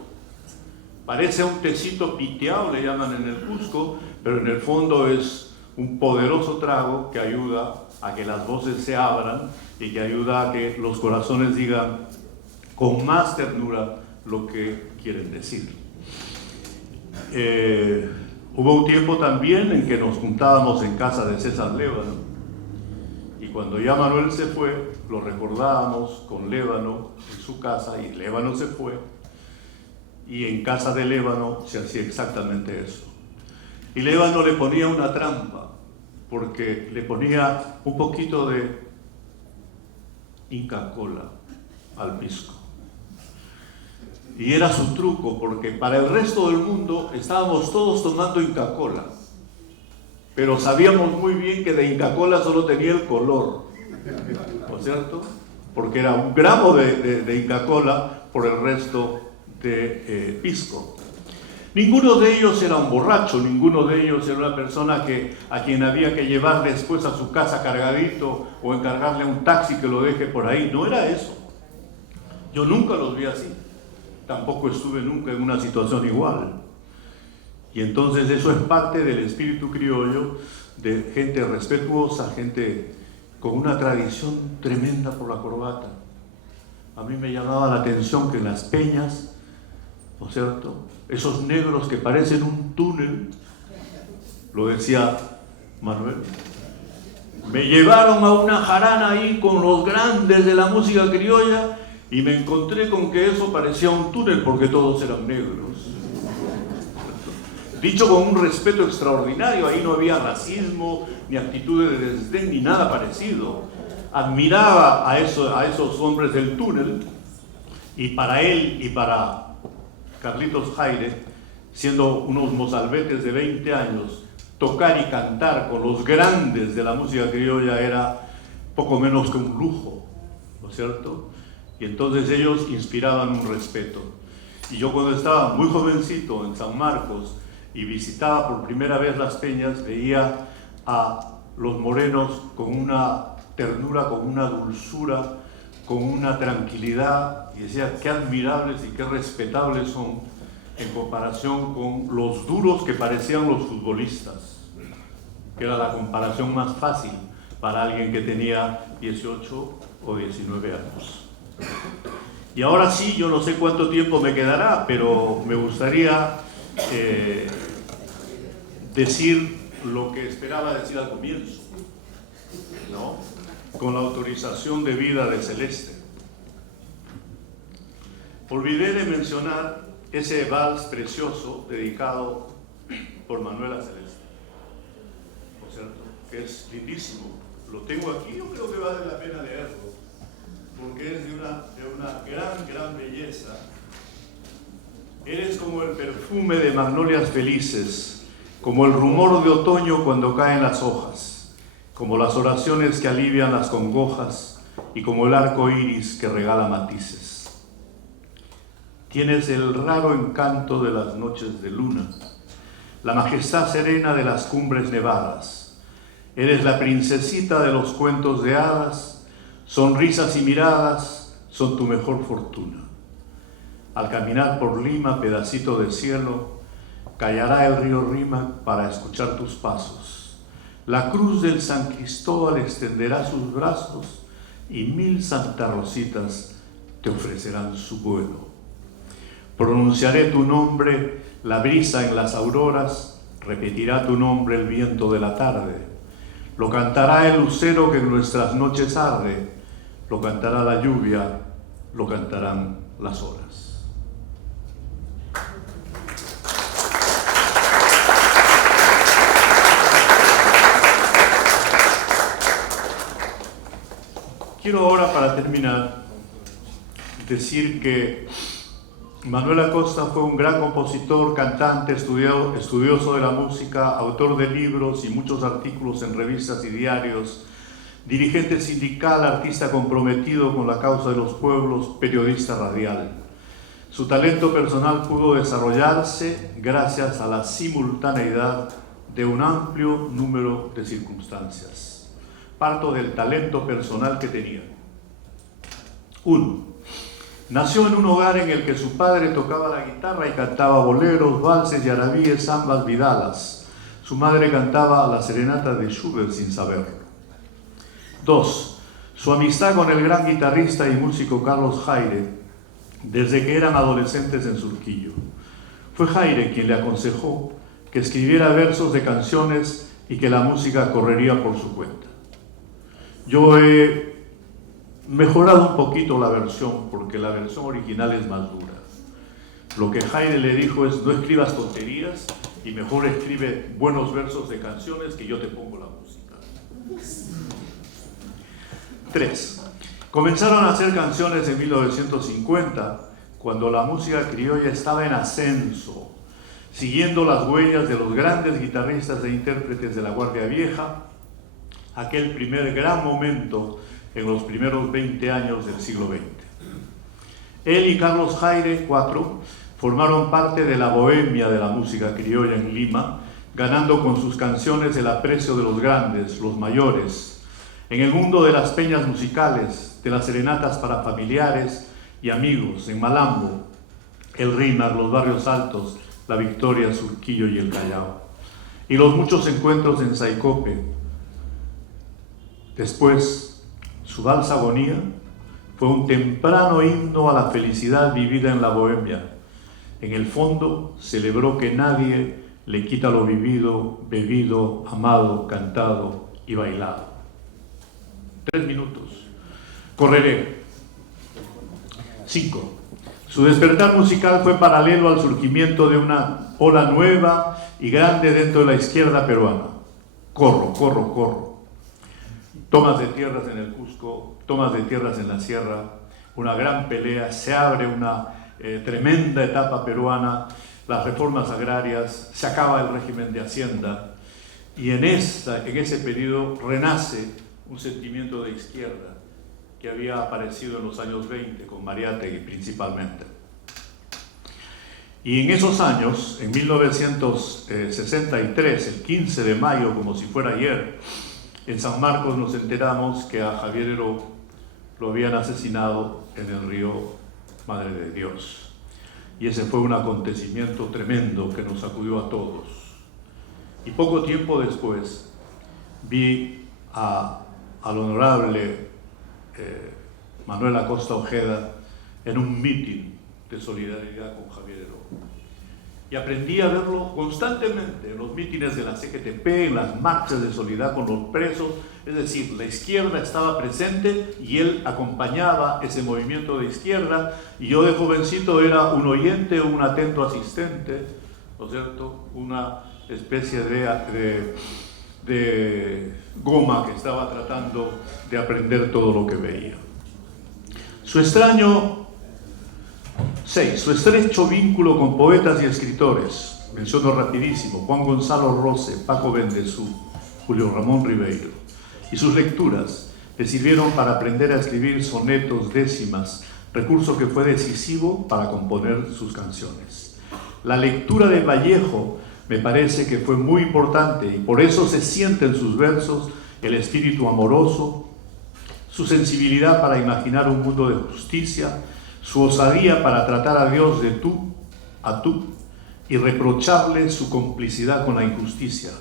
Parece un tecito piteado, le llaman en el Cusco, pero en el fondo es un poderoso trago que ayuda a que las voces se abran y que ayuda a que los corazones digan con más ternura lo que quieren decir. Hubo un tiempo también en que nos juntábamos en casa de César Lévano, y cuando ya Manuel se fue, lo recordábamos con Lévano en su casa, y Lévano se fue, y en casa de Lévano se hacía exactamente eso. Y Lévano le ponía una trampa, porque le ponía un poquito de Inca Kola al pisco. Y era su truco, porque para el resto del mundo estábamos todos tomando Inca Kola, pero sabíamos muy bien que de Inca Kola solo tenía el color, ¿no es cierto? Porque era 1 gramo de Inca Kola por el resto de pisco. Ninguno de ellos era un borracho, ninguno de ellos era una persona a quien había que llevar después a su casa cargadito o encargarle a un taxi que lo deje por ahí. No era eso. Yo nunca los vi así. Tampoco estuve nunca en una situación igual. Y entonces eso es parte del espíritu criollo, de gente respetuosa, gente con una tradición tremenda por la corbata. A mí me llamaba la atención que en las peñas, ¿no es cierto?, esos negros que parecen un túnel, lo decía Manuel, me llevaron a una jarana ahí con los grandes de la música criolla y me encontré con que eso parecía un túnel porque todos eran negros. Dicho con un respeto extraordinario, ahí no había racismo, ni actitudes de desdén, ni nada parecido. Admiraba a esos hombres del túnel, y para él y para Carlitos Jaire, siendo unos mozalbetes de 20 años, tocar y cantar con los grandes de la música criolla era poco menos que un lujo, ¿no es cierto? Y entonces ellos inspiraban un respeto. Y yo cuando estaba muy jovencito en San Marcos y visitaba por primera vez las peñas, veía a los morenos con una ternura, con una dulzura, con una tranquilidad, y decía qué admirables y qué respetables son en comparación con los duros que parecían los futbolistas, que era la comparación más fácil para alguien que tenía 18 o 19 años. Y ahora sí, yo no sé cuánto tiempo me quedará, pero me gustaría decir lo que esperaba decir al comienzo. ¿no? Con la autorización de vida de Celeste. Olvidé de mencionar ese vals precioso dedicado por Manuela Celeste, ¿no es cierto? Que es lindísimo. Lo tengo aquí, yo creo que vale la pena leerlo, porque es de una gran belleza. Eres como el perfume de magnolias felices, como el rumor de otoño cuando caen las hojas, como las oraciones que alivian las congojas y como el arco iris que regala matices. Tienes el raro encanto de las noches de luna, la majestad serena de las cumbres nevadas. Eres la princesita de los cuentos de hadas, sonrisas y miradas son tu mejor fortuna. Al caminar por Lima, pedacito de cielo, callará el río Rímac para escuchar tus pasos. La cruz del San Cristóbal extenderá sus brazos y 1000 Santa Rositas te ofrecerán su vuelo. Pronunciaré tu nombre, la brisa en las auroras, repetirá tu nombre el viento de la tarde. Lo cantará el lucero que en nuestras noches arde, lo cantará la lluvia, lo cantarán las horas. Quiero ahora, para terminar, decir que Manuel Acosta fue un gran compositor, cantante, estudioso de la música, autor de libros y muchos artículos en revistas y diarios, dirigente sindical, artista comprometido con la causa de los pueblos, periodista radial. Su talento personal pudo desarrollarse gracias a la simultaneidad de un amplio número de circunstancias. Parto del talento personal que tenía. 1. Nació en un hogar en el que su padre tocaba la guitarra y cantaba boleros, valses, yarabíes, zambas, vidalas. Su madre cantaba la serenata de Schubert sin saberlo. 2. Su amistad con el gran guitarrista y músico Carlos Jaire, desde que eran adolescentes en Surquillo. Fue Jaire quien le aconsejó que escribiera versos de canciones y que la música correría por su cuenta. Yo he mejorado un poquito la versión, porque la versión original es más dura. Lo que Jaire le dijo es: no escribas tonterías y mejor escribe buenos versos de canciones que yo te pongo la música. 3. Comenzaron a hacer canciones en 1950, cuando la música criolla estaba en ascenso, siguiendo las huellas de los grandes guitarristas e intérpretes de la Guardia Vieja, aquel primer gran momento en los primeros 20 años del siglo XX. Él y Carlos Jaire, 4, formaron parte de la bohemia de la música criolla en Lima, ganando con sus canciones el aprecio de los grandes, los mayores, en el mundo de las peñas musicales, de las serenatas para familiares y amigos, en Malambo, el Rímac, los barrios altos, la Victoria, Surquillo y el Callao, y los muchos encuentros en Saicope. Después, su vals Agonía fue un temprano himno a la felicidad vivida en la bohemia. En el fondo, celebró que nadie le quita lo vivido, bebido, amado, cantado y bailado. 3 minutos. Correré. 5. Su despertar musical fue paralelo al surgimiento de una ola nueva y grande dentro de la izquierda peruana. Corro, corro, corro. Tomas de tierras en el Cusco, tomas de tierras en la sierra, una gran pelea, se abre una tremenda etapa peruana, las reformas agrarias, se acaba el régimen de Hacienda, y en ese periodo renace un sentimiento de izquierda que había aparecido en los años 20 con Mariátegui principalmente. Y en esos años, en 1963, el 15 de mayo, como si fuera ayer, en San Marcos nos enteramos que a Javier Heró lo habían asesinado en el río Madre de Dios. Y ese fue un acontecimiento tremendo que nos sacudió a todos. Y poco tiempo después vi al honorable Manuel Acosta Ojeda en un mitin de solidaridad con Javier Heró. y aprendí a verlo constantemente en los mítines de la CGTP, en las marchas de solidaridad con los presos. Es decir, la izquierda estaba presente y él acompañaba ese movimiento de izquierda, y yo de jovencito era un oyente, un atento asistente, ¿no es cierto? Una especie de goma que estaba tratando de aprender todo lo que veía. Su estrecho vínculo con poetas y escritores, menciono rapidísimo, Juan Gonzalo Rose, Paco Bendezú, Julio Ramón Ribeiro, y sus lecturas le sirvieron para aprender a escribir sonetos, décimas, recurso que fue decisivo para componer sus canciones. La lectura de Vallejo me parece que fue muy importante, y por eso se siente en sus versos el espíritu amoroso, su sensibilidad para imaginar un mundo de justicia, su osadía para tratar a Dios de tú a tú, irreprochable su complicidad con la injusticia.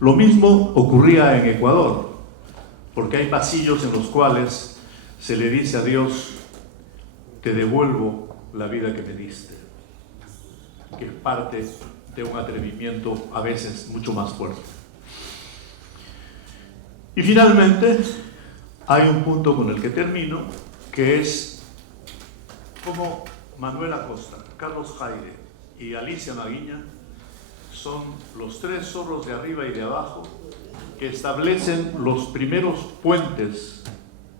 Lo mismo ocurría en Ecuador, porque hay pasillos en los cuales se le dice a Dios: te devuelvo la vida que me diste, que es parte de un atrevimiento a veces mucho más fuerte. Y finalmente, hay un punto con el que termino, que es como Manuel Acosta, Carlos Jaire y Alicia Maguiña son los tres zorros de arriba y de abajo que establecen los primeros puentes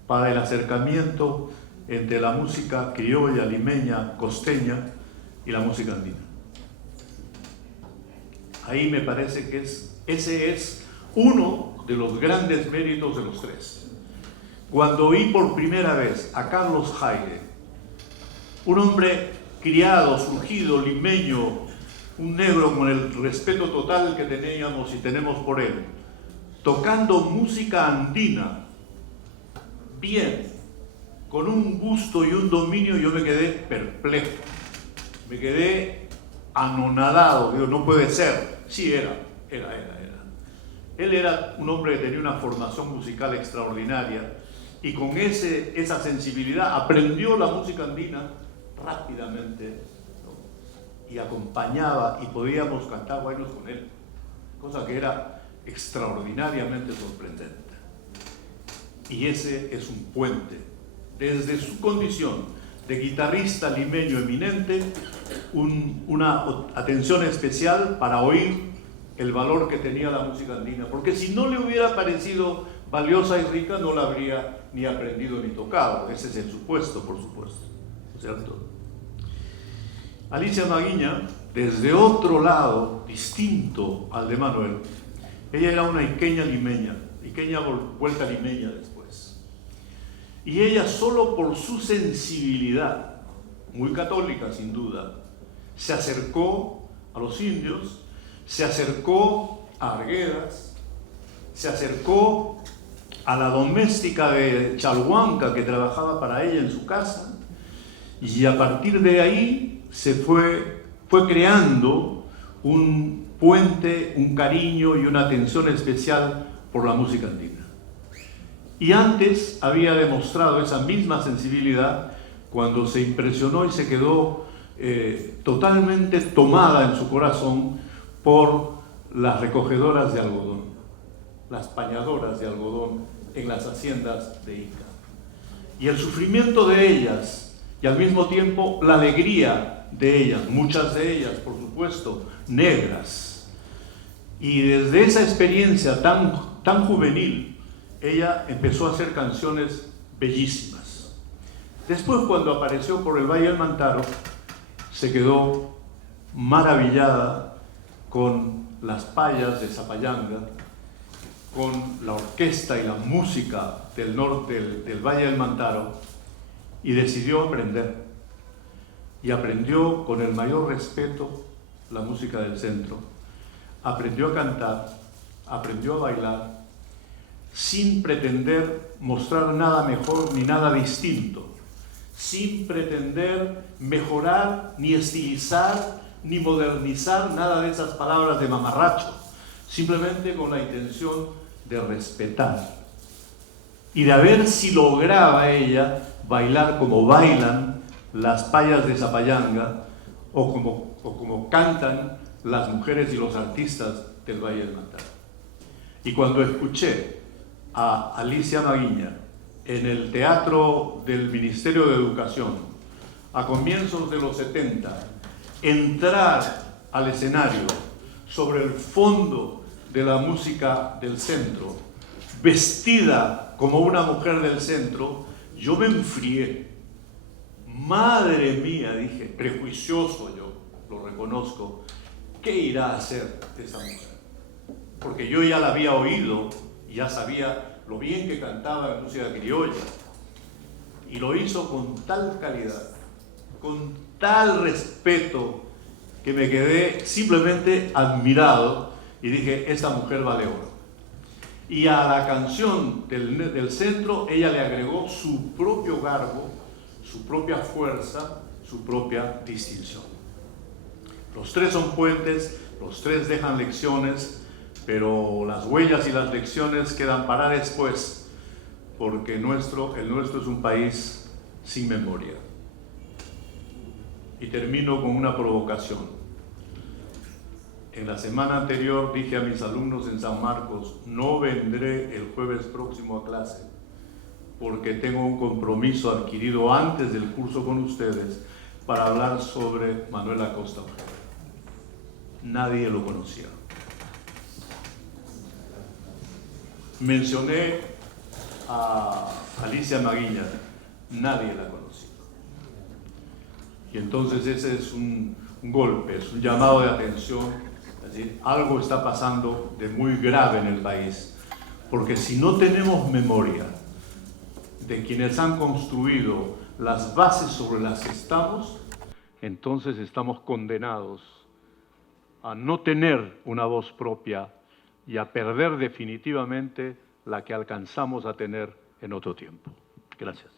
para el acercamiento entre la música criolla, limeña, costeña y la música andina. Ahí me parece que ese es uno de los grandes méritos de los tres. Cuando oí por primera vez a Carlos Jaire, un hombre criado, surgido, limeño, un negro con el respeto total que teníamos y tenemos por él, tocando música andina, bien, con un gusto y un dominio, yo me quedé perplejo, me quedé anonadado. Digo, no puede ser. Sí, era. Él era un hombre que tenía una formación musical extraordinaria, y con esa sensibilidad aprendió la música andina rápidamente, ¿no? Y acompañaba, y podíamos cantar bailos con él, cosa que era extraordinariamente sorprendente. Y ese es un puente, desde su condición de guitarrista limeño eminente, una atención especial para oír el valor que tenía la música andina, porque si no le hubiera parecido valiosa y rica, no la habría ni aprendido ni tocado. Ese es el supuesto, por supuesto, ¿cierto? Alicia Maguiña, desde otro lado, distinto al de Manuel, ella era una iqueña limeña, iqueña vuelta limeña después. Y ella, solo por su sensibilidad, muy católica sin duda, se acercó a los indios, se acercó a Arguedas, se acercó a la doméstica de Chalhuanca que trabajaba para ella en su casa, y a partir de ahí se fue creando un puente, un cariño y una atención especial por la música andina. Y antes había demostrado esa misma sensibilidad cuando se impresionó y se quedó totalmente tomada en su corazón por las recogedoras de algodón, las pañadoras de algodón en las haciendas de Ica. Y el sufrimiento de ellas, y al mismo tiempo la alegría de ellas, muchas de ellas, por supuesto, negras. Y desde esa experiencia tan juvenil, ella empezó a hacer canciones bellísimas. Después, cuando apareció por el Valle del Mantaro, se quedó maravillada con las payas de Zapayanga, con la orquesta y la música del norte del Valle del Mantaro, y decidió aprender. Y aprendió con el mayor respeto la música del centro. Aprendió a cantar, aprendió a bailar, sin pretender mostrar nada mejor ni nada distinto, sin pretender mejorar, ni estilizar, ni modernizar nada de esas palabras de mamarracho, simplemente con la intención de respetar y de ver si lograba ella bailar como bailan las payas de Zapayanga, o como cantan las mujeres y los artistas del Valle del Mantaro. Y cuando escuché a Alicia Maguiña en el Teatro del Ministerio de Educación, a comienzos de los 70, entrar al escenario sobre el fondo de la música del centro, vestida como una mujer del centro, yo me enfrié. Madre mía, dije, prejuicioso yo, lo reconozco, ¿qué irá a hacer esa mujer? Porque yo ya la había oído y ya sabía lo bien que cantaba en música criolla. Y lo hizo con tal calidad, con tal respeto, que me quedé simplemente admirado y dije, esta mujer vale oro. Y a la canción del centro, ella le agregó su propio garbo, su propia fuerza, su propia distinción. Los tres son puentes, los tres dejan lecciones, pero las huellas y las lecciones quedan para después, porque el nuestro es un país sin memoria. Y termino con una provocación. En la semana anterior dije a mis alumnos en San Marcos, no vendré el jueves próximo a clase, porque tengo un compromiso adquirido antes del curso con ustedes para hablar sobre Manuel Acosta Ojeda. Nadie lo conocía. Mencioné a Alicia Maguiña, nadie la conocía. Y entonces ese es un golpe, es un llamado de atención, es decir, algo está pasando de muy grave en el país, porque si no tenemos memoria de quienes han construido las bases sobre las que estamos, entonces estamos condenados a no tener una voz propia y a perder definitivamente la que alcanzamos a tener en otro tiempo. Gracias.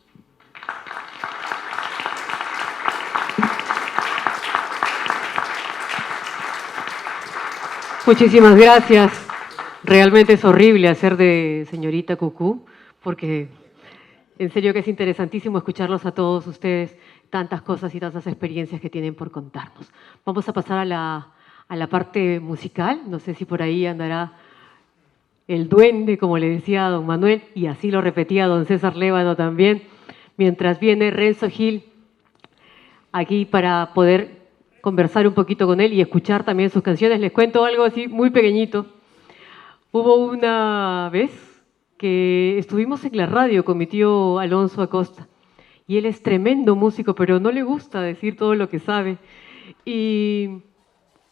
Muchísimas gracias. Realmente es horrible hacer de señorita Cucú, porque en serio que es interesantísimo escucharlos a todos ustedes, tantas cosas y tantas experiencias que tienen por contarnos. Vamos a pasar a la parte musical. No sé si por ahí andará el duende, como le decía a don Manuel, y así lo repetía don César Lévano también, mientras viene Renzo Gil aquí para poder conversar un poquito con él y escuchar también sus canciones. Les cuento algo así muy pequeñito. Hubo una vez que estuvimos en la radio con mi tío Alonso Acosta y él es tremendo músico, pero no le gusta decir todo lo que sabe. Y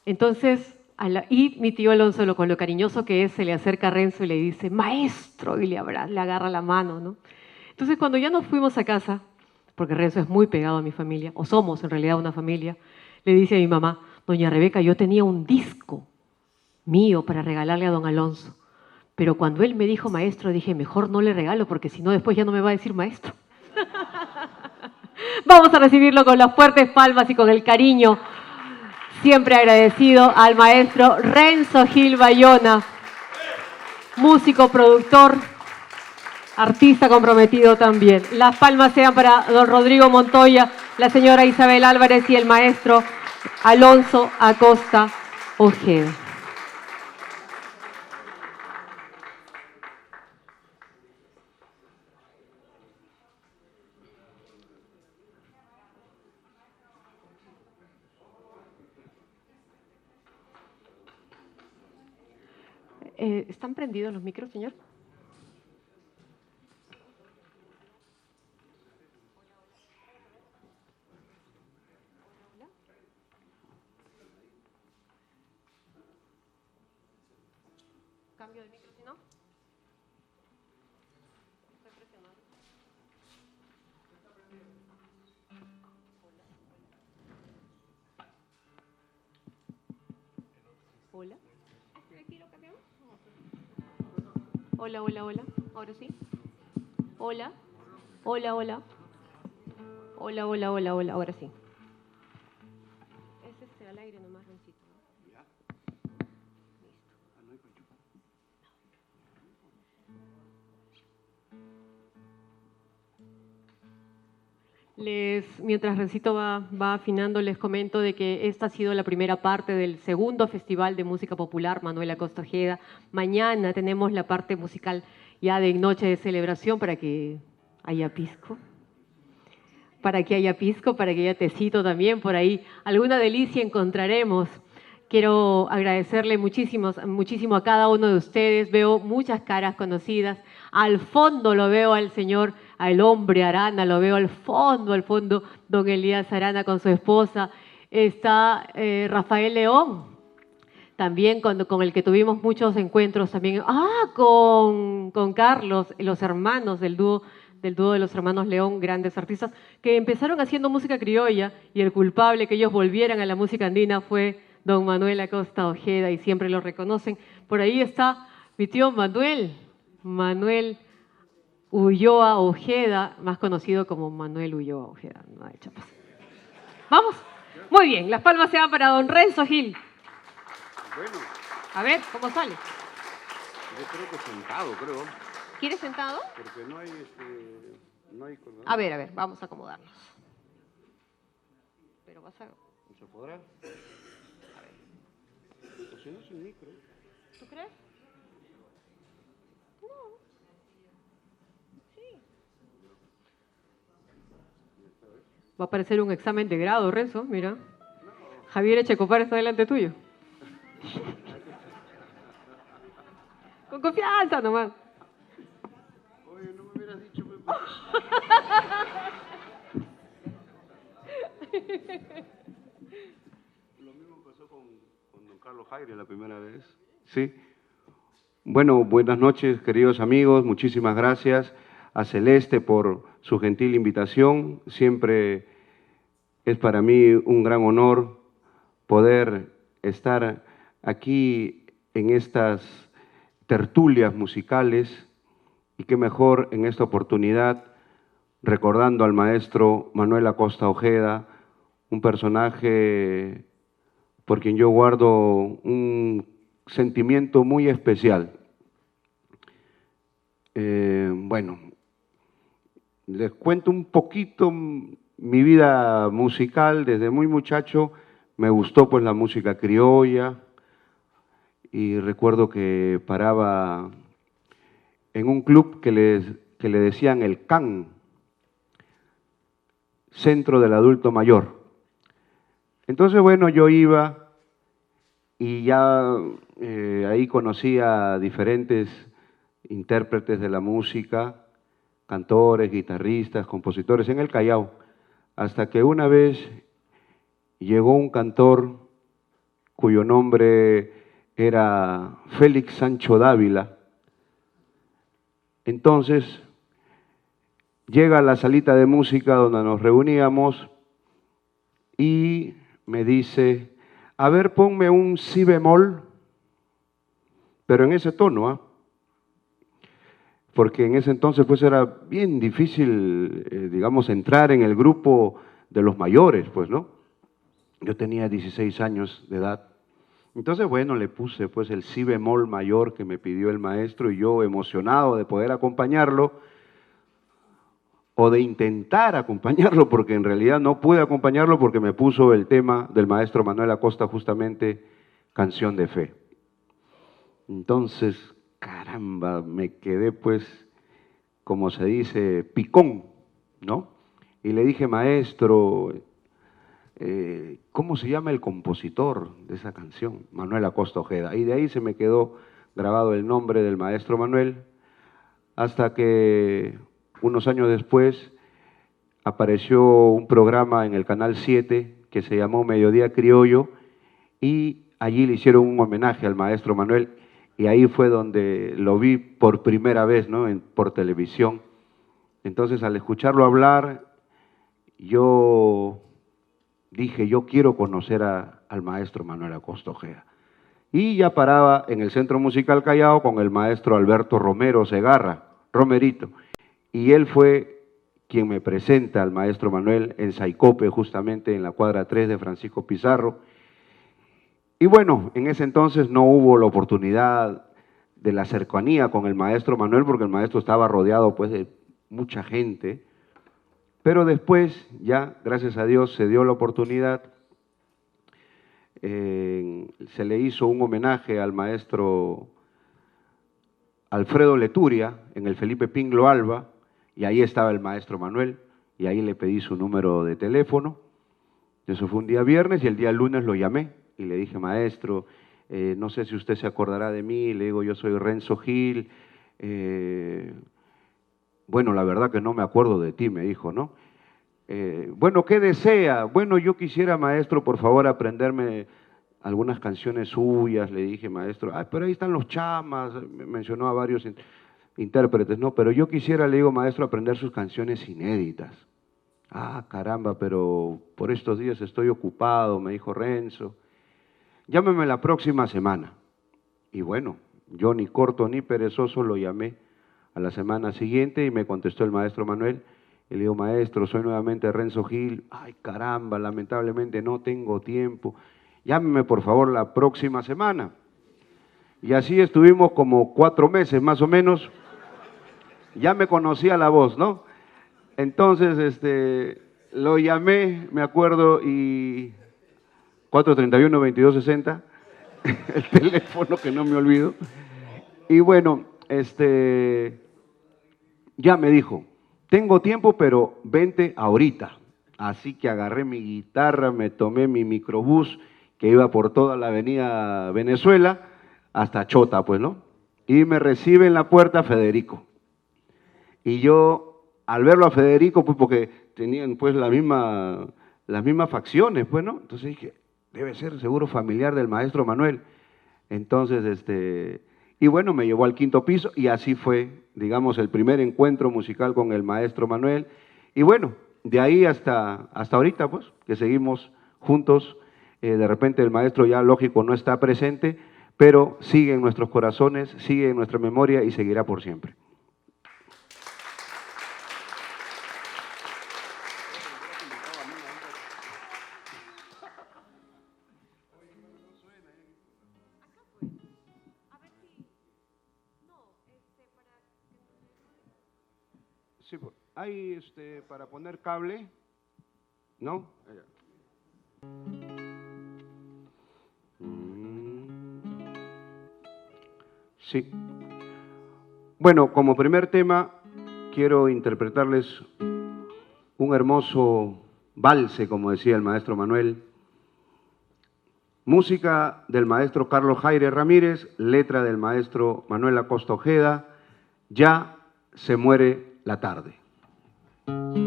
entonces, y mi tío Alonso, con lo cariñoso que es, se le acerca a Renzo y le dice, maestro, y le agarra la mano, ¿no? Entonces, cuando ya nos fuimos a casa, porque Renzo es muy pegado a mi familia, o somos en realidad una familia, le dice a mi mamá, doña Rebeca, yo tenía un disco mío para regalarle a don Alonso, pero cuando él me dijo maestro, dije, mejor no le regalo, porque si no después ya no me va a decir maestro. Vamos a recibirlo con las fuertes palmas y con el cariño siempre agradecido al maestro Renzo Gil Bayona, músico, productor, artista comprometido también. Las palmas sean para don Rodrigo Montoya, la señora Isabel Álvarez y el maestro Alonso Acosta Ojeda. ¿Están prendidos los micros, señor? ¿Cambio de micro, si no? Estoy presionando. Hola. Hola, hola, hola. Ahora sí. Hola. Hola, hola. Hola, hola, hola, hola. Ahora sí. Es al aire nomás, Roncito. Ya. Listo. Mientras Rencito va afinando, les comento de que esta ha sido la primera parte del segundo Festival de Música Popular Manuel Acosta Ojeda. Mañana tenemos la parte musical ya de noche de celebración para que haya pisco. Para que haya tecito también por ahí. Alguna delicia encontraremos. Quiero agradecerle muchísimo a cada uno de ustedes. Veo muchas caras conocidas. Al fondo lo veo al hombre Arana, lo veo al fondo, don Elías Arana con su esposa. Está Rafael León, también con el que tuvimos muchos encuentros también. Con Carlos, los hermanos del dúo de los hermanos León, grandes artistas, que empezaron haciendo música criolla y el culpable que ellos volvieran a la música andina fue don Manuel Acosta Ojeda y siempre lo reconocen. Por ahí está mi tío Manuel Ulloa Ojeda, más conocido como Manuel Ulloa Ojeda. No hay chapas. ¿Vamos? Muy bien, las palmas se van para don Renzo Gil. Bueno. A ver, ¿cómo sale? Yo creo que sentado, creo. ¿Quieres sentado? Porque no hay A ver, vamos a acomodarnos. Pero vas a... ¿No se podrá? A ver. O si no, sin micro. ¿Tú crees? No. Sí. Va a parecer un examen de grado, Renzo, mira. Javier Echecopar está delante tuyo. Con confianza nomás. Oye, no me hubieras dicho. Lo mismo pasó con don Carlos Jaire la primera vez. Sí. Bueno, buenas noches, queridos amigos. Muchísimas gracias a Celeste por su gentil invitación. Siempre es para mí un gran honor poder estar aquí en estas tertulias musicales y qué mejor en esta oportunidad recordando al maestro Manuel Acosta Ojeda, un personaje por quien yo guardo un sentimiento muy especial. Bueno, les cuento un poquito mi vida musical. Desde muy muchacho me gustó pues la música criolla y recuerdo que paraba en un club que le decían el CAN, Centro del Adulto Mayor. Entonces, bueno, yo iba y ya ahí conocía a diferentes intérpretes de la música, cantores, guitarristas, compositores en el Callao, hasta que una vez llegó un cantor cuyo nombre era Félix Sancho Dávila. Entonces llega a la salita de música donde nos reuníamos y me dice, a ver, ponme un si bemol, pero en ese tono, ¿ah? Porque en ese entonces pues era bien difícil, digamos, entrar en el grupo de los mayores, pues, ¿no? Yo tenía 16 años de edad. Entonces, bueno, le puse pues el si bemol mayor que me pidió el maestro y yo emocionado de poder acompañarlo o de intentar acompañarlo, porque en realidad no pude acompañarlo porque me puso el tema del maestro Manuel Acosta, justamente Canción de Fe. Entonces, caramba, me quedé pues, como se dice, picón, ¿no? Y le dije, maestro, ¿cómo se llama el compositor de esa canción? Manuel Acosta Ojeda. Y de ahí se me quedó grabado el nombre del maestro Manuel, hasta que unos años después apareció un programa en el Canal 7 que se llamó Mediodía Criollo y allí le hicieron un homenaje al maestro Manuel y ahí fue donde lo vi por primera vez, ¿no? Por televisión. Entonces, al escucharlo hablar, yo dije, yo quiero conocer al maestro Manuel Acosta Ojeda. Y ya paraba en el Centro Musical Callao con el maestro Alberto Romero Segarra, Romerito. Y él fue quien me presenta al maestro Manuel en Saicope, justamente en la cuadra 3 de Francisco Pizarro. Y bueno, en ese entonces no hubo la oportunidad de la cercanía con el maestro Manuel, porque el maestro estaba rodeado pues de mucha gente, Pero después, ya, gracias a Dios, se dio la oportunidad, se le hizo un homenaje al maestro Alfredo Leturia en el Felipe Pinglo Alba, y ahí estaba el maestro Manuel, y ahí le pedí su número de teléfono. Eso fue un día viernes, y el día lunes lo llamé y le dije: maestro, no sé si usted se acordará de mí. Le digo: yo soy Renzo Gil. Bueno, la verdad que no me acuerdo de ti, me dijo, ¿no? Bueno, ¿qué desea? Bueno, yo quisiera, maestro, por favor, aprenderme algunas canciones suyas. Le dije: maestro, pero ahí están los chamas, me mencionó a varios intérpretes, ¿no? Pero yo quisiera, le digo, maestro, aprender sus canciones inéditas. Caramba, pero por estos días estoy ocupado, me dijo Renzo. Llámeme la próxima semana. Y bueno, yo ni corto ni perezoso lo llamé a la semana siguiente y me contestó el maestro Manuel. Y le digo: maestro, soy nuevamente Renzo Gil. Ay, caramba, lamentablemente no tengo tiempo. Llámeme por favor la próxima semana. Y así estuvimos como 4 meses más o menos. Ya me conocía la voz, ¿no? Entonces, lo llamé, me acuerdo, y 431-2260, el teléfono que no me olvido. Y bueno, ya me dijo: tengo tiempo, pero vente ahorita. Así que agarré mi guitarra, me tomé mi microbús que iba por toda la avenida Venezuela hasta Chota, pues, ¿no? Y me recibe en la puerta Federico. Y yo, al verlo a Federico, pues porque tenían pues las mismas facciones, pues, ¿no? Entonces dije: debe ser seguro familiar del maestro Manuel. Entonces, y bueno, me llevó al 5.º piso y así fue, digamos, el primer encuentro musical con el maestro Manuel. Y bueno, de ahí hasta ahorita, pues, que seguimos juntos. De repente el maestro ya, lógico, no está presente, pero sigue en nuestros corazones, sigue en nuestra memoria y seguirá por siempre. Sí, hay para poner cable, ¿no? Sí. Bueno, como primer tema quiero interpretarles un hermoso valse, como decía el maestro Manuel. Música del maestro Carlos Jaire Ramírez, letra del maestro Manuel Acosta Ojeda. Ya se muere la tarde. Vamos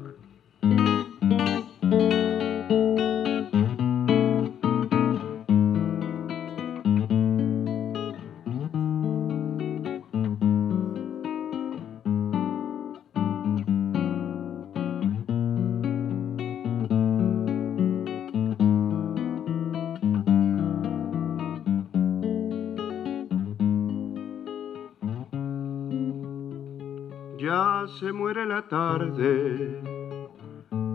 a ver. Ya se muere la tarde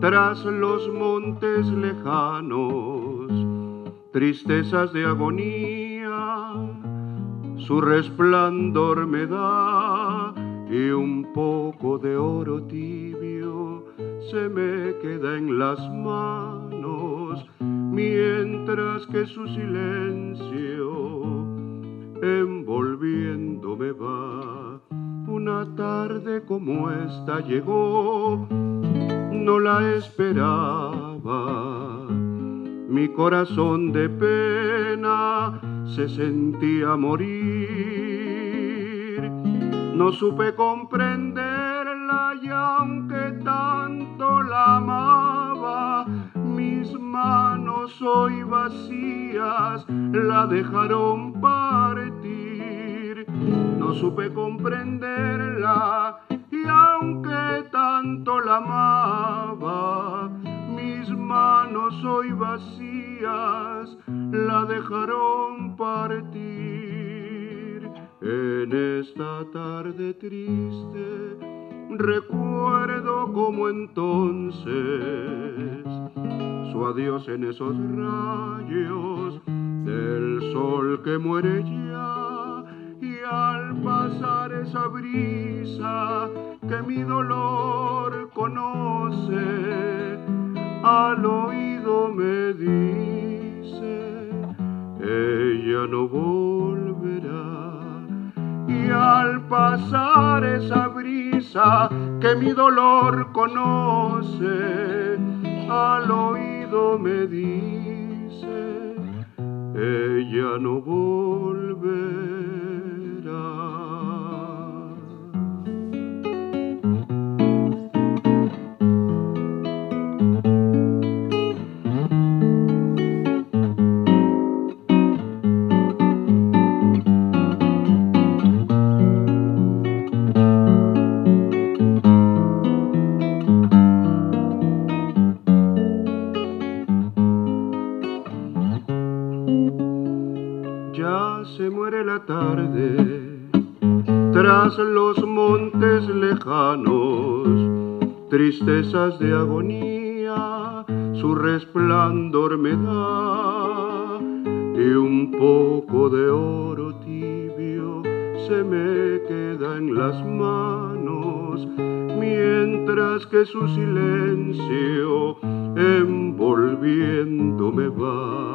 tras los montes lejanos, tristezas de agonía, su resplandor me da y un poco de oro tibio se me queda en las manos, mientras que su silencio envolviéndome va. Una tarde como esta llegó, no la esperaba. Mi corazón de pena se sentía morir. No supe comprenderla y aunque tanto la amaba, mis manos hoy vacías la dejaron partir. No supe comprenderla y aunque tanto la amaba, mis manos hoy vacías la dejaron partir. En esta tarde triste recuerdo como entonces su adiós en esos rayos del sol que muere ya. Y al pasar esa brisa que mi dolor conoce, al oído me dice, ella no volverá. Y al pasar esa brisa que mi dolor conoce, al oído me dice, ella no volverá. Ya se muere la tarde tras los montes lejanos, tristezas de agonía, su resplandor me da, y un poco de oro tibio se me queda en las manos, mientras que su silencio envolviéndome va.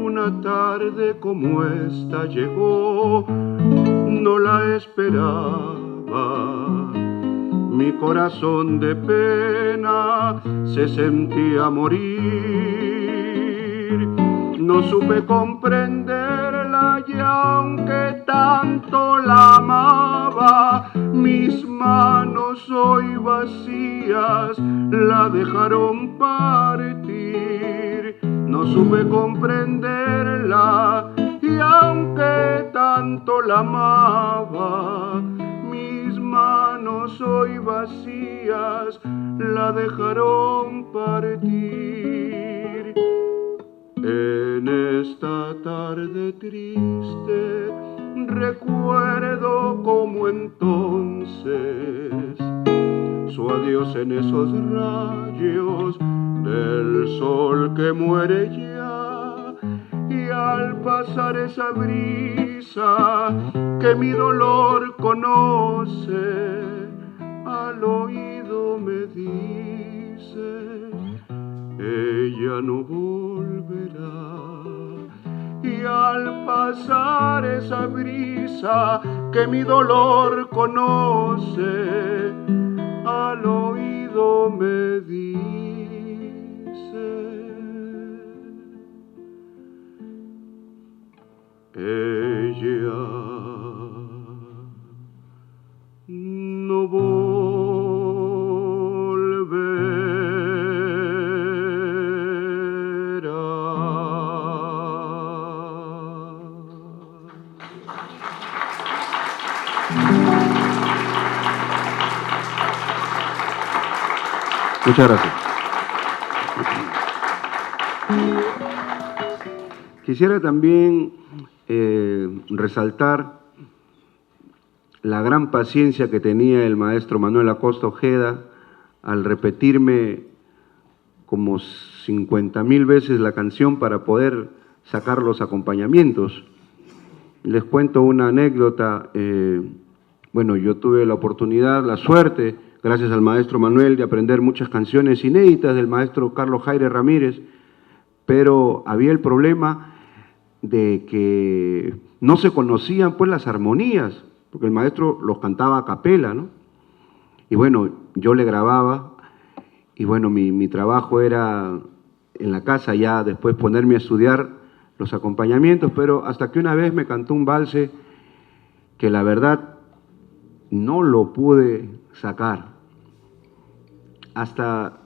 Una tarde como esta llegó, no la esperaba. Mi corazón de pena se sentía morir. No supe comprenderla y aunque tanto la amaba, mis manos hoy vacías la dejaron partir. No supe comprenderla y aunque tanto la amaba, mis manos hoy vacías la dejaron partir. En esta tarde triste recuerdo como entonces su adiós en esos rayos del sol que muere ya, y al pasar esa brisa que mi dolor conoce, al oído me dice, ella no volverá. Y al pasar esa brisa que mi dolor conoce, al oído me dice, ella no volverá. Muchas gracias. Quisiera también resaltar la gran paciencia que tenía el maestro Manuel Acosta Ojeda al repetirme como 50.000 veces la canción para poder sacar los acompañamientos. Les cuento una anécdota. Bueno, yo tuve la oportunidad, la suerte, gracias al maestro Manuel, de aprender muchas canciones inéditas del maestro Carlos Jaire Ramírez, pero había el problema de que no se conocían pues las armonías, porque el maestro los cantaba a capela, ¿no? Y bueno, yo le grababa, y bueno, mi trabajo era en la casa ya después ponerme a estudiar los acompañamientos, pero hasta que una vez me cantó un valse que la verdad no lo pude sacar. Hasta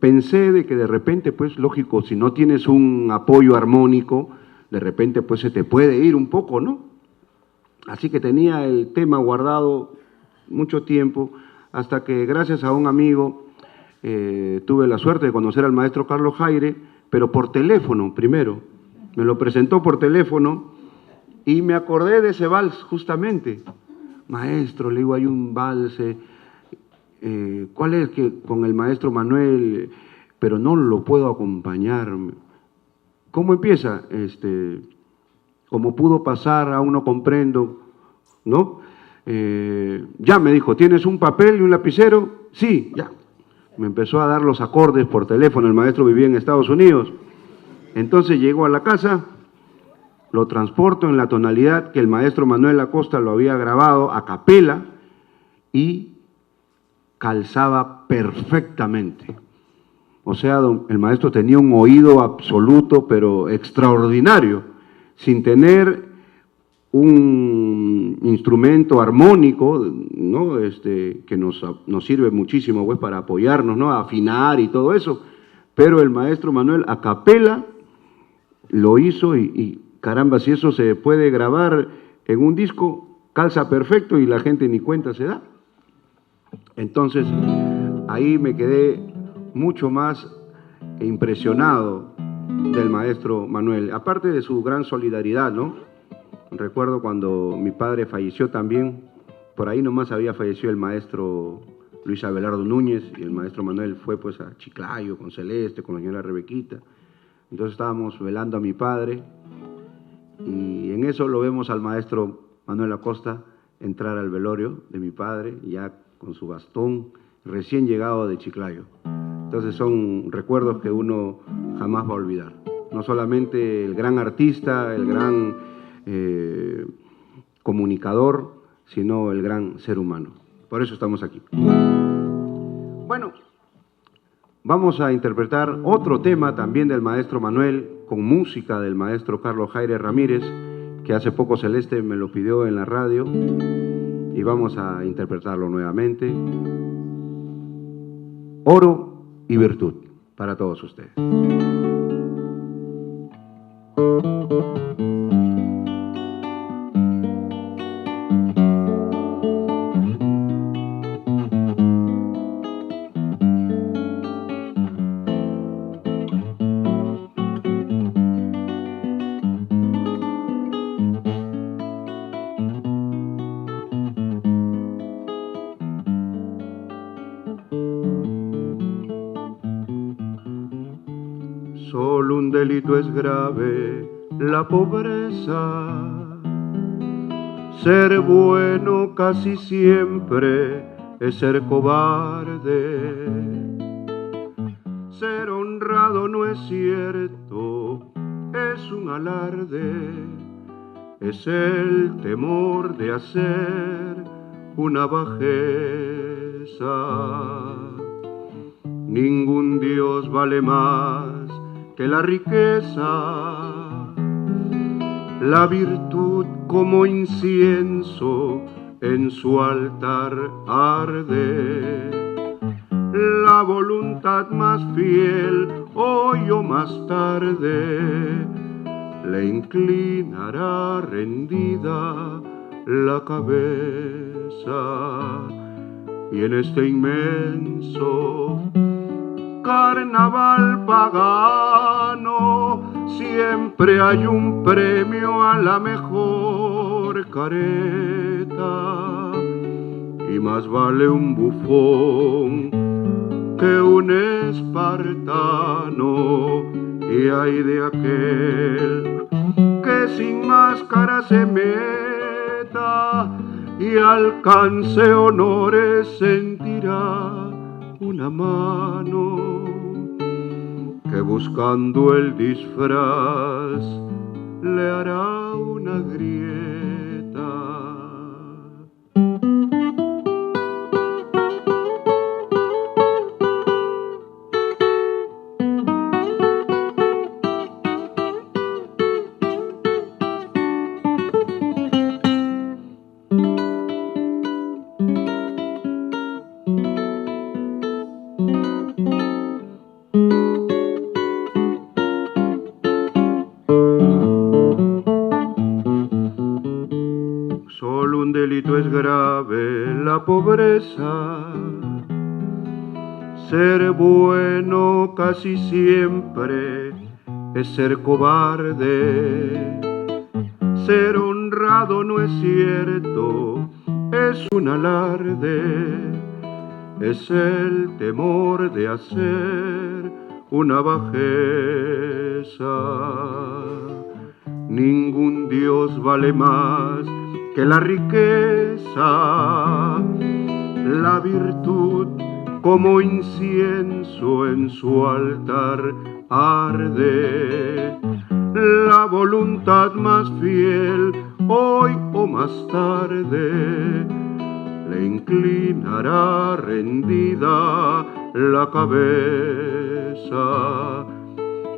pensé de que de repente, pues lógico, si no tienes un apoyo armónico, de repente pues se te puede ir un poco, ¿no? Así que tenía el tema guardado mucho tiempo, hasta que gracias a un amigo tuve la suerte de conocer al maestro Carlos Jaire, pero por teléfono primero. Me lo presentó por teléfono y me acordé de ese vals justamente. Maestro, le digo, hay un valse, ¿cuál es que con el maestro Manuel, pero no lo puedo acompañar? ¿Cómo empieza? Como pudo pasar, aún no comprendo, ¿no? Ya me dijo, ¿tienes un papel y un lapicero? Sí, ya. Me empezó a dar los acordes por teléfono, el maestro vivía en Estados Unidos. Entonces llegó a la casa, lo transporto en la tonalidad que el maestro Manuel Acosta lo había grabado a capela y calzaba perfectamente. O sea, el maestro tenía un oído absoluto, pero extraordinario, sin tener un instrumento armónico, ¿no? Que nos sirve muchísimo pues, para apoyarnos, ¿no? A afinar y todo eso. Pero el maestro Manuel a capela lo hizo y caramba, si eso se puede grabar en un disco, calza perfecto y la gente ni cuenta se da. Entonces, ahí me quedé mucho más impresionado del maestro Manuel, aparte de su gran solidaridad, ¿no? Recuerdo cuando mi padre falleció también, por ahí nomás había fallecido el maestro Luis Abelardo Núñez y el maestro Manuel fue pues a Chiclayo con Celeste, con la señora Rebequita. Entonces estábamos velando a mi padre y en eso lo vemos al maestro Manuel Acosta entrar al velorio de mi padre, ya con su bastón, recién llegado de Chiclayo. Entonces son recuerdos que uno jamás va a olvidar. No solamente el gran artista, el gran comunicador, sino el gran ser humano. Por eso estamos aquí. Bueno, vamos a interpretar otro tema también del maestro Manuel, con música del maestro Carlos Jaire Ramírez, que hace poco Celeste me lo pidió en la radio, y vamos a interpretarlo nuevamente. Oro y virtud, para todos ustedes. Solo un delito es grave, la pobreza. Ser bueno casi siempre es ser cobarde. Ser honrado no es cierto, es un alarde. Es el temor de hacer una bajeza. Ningún Dios vale más que la riqueza, la virtud como incienso en su altar arde, la voluntad más fiel hoy o más tarde le inclinará rendida la cabeza, y en este inmenso carnaval pagano siempre hay un premio a la mejor careta, y más vale un bufón que un espartano, y hay de aquel que sin máscara se meta y alcance honores, sentirá una mano que buscando el disfraz le hará una grieta. Solo un delito es grave, la pobreza. Ser bueno casi siempre es ser cobarde. Ser honrado no es cierto, es un alarde. Es el temor de hacer una bajeza. Ningún Dios vale más que la riqueza, la virtud, como incienso en su altar arde. La voluntad más fiel, hoy o más tarde, le inclinará rendida la cabeza.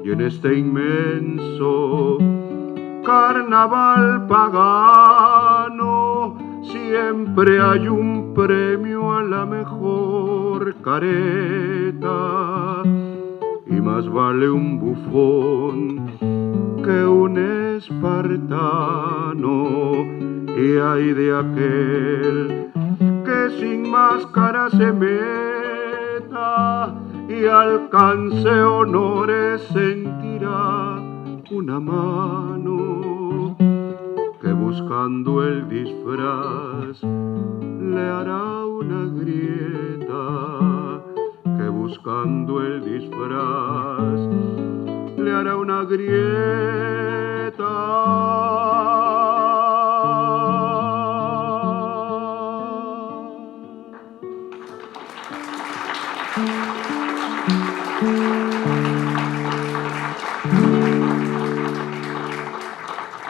Y en este inmenso carnaval pagano siempre hay un premio a la mejor careta, y más vale un bufón que un espartano. Y hay de aquel que sin máscara se meta y alcance honores, sentirá una mano que buscando el disfraz le hará una grieta, que buscando el disfraz le hará una grieta.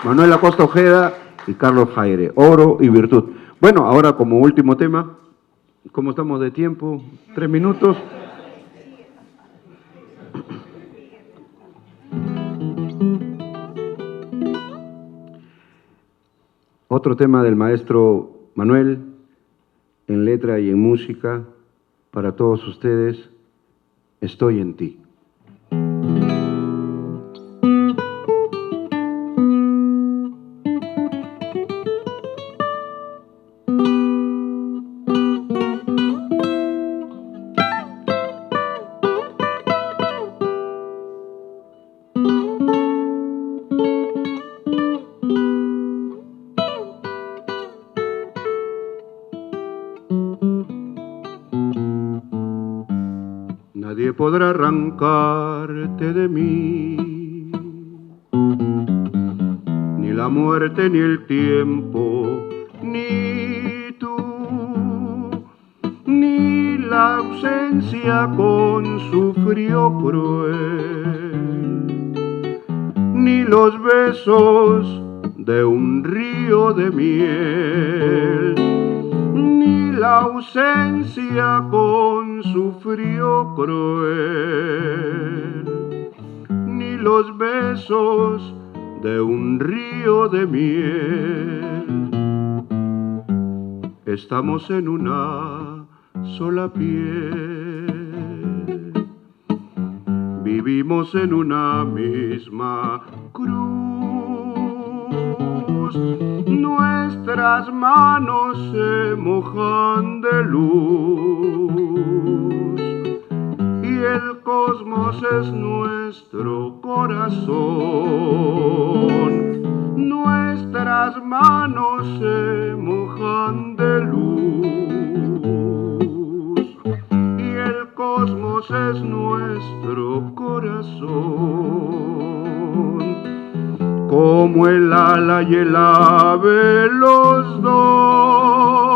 Manuel Acosta Ojeda y Carlos Jaire, Oro y Virtud. Bueno, ahora como último tema, ¿cómo estamos de tiempo? 3 minutos. Otro tema del maestro Manuel, en letra y en música, para todos ustedes, Estoy en ti. Nadie podrá arrancarte de mí, ni la muerte ni el tiempo, ni tú, ni la ausencia con su frío cruel, ni los besos de un río de miel, ni la ausencia con su frío cruel, ni los besos de un río de miel. Estamos en una sola piel, vivimos en una misma cruz. Nuestras manos se mojan de luz y el cosmos es nuestro corazón. Nuestras manos se mojan de luz y el cosmos es nuestro corazón. Como el ala y el ave los dos,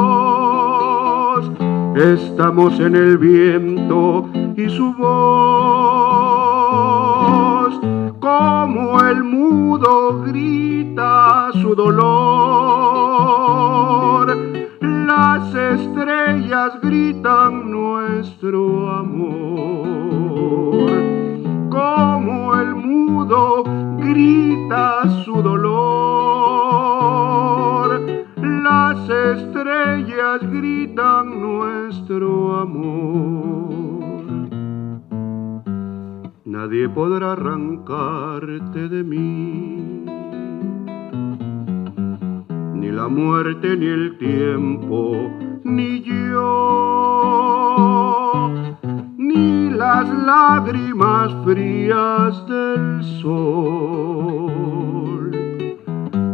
estamos en el viento y su voz. Como el mudo grita su dolor, las estrellas gritan nuestro amor. Como el mudo grita su dolor, las estrellas gritan nuestro amor. Nadie podrá arrancarte de mí, ni la muerte ni el tiempo, ni yo, ni las lágrimas frías del sol,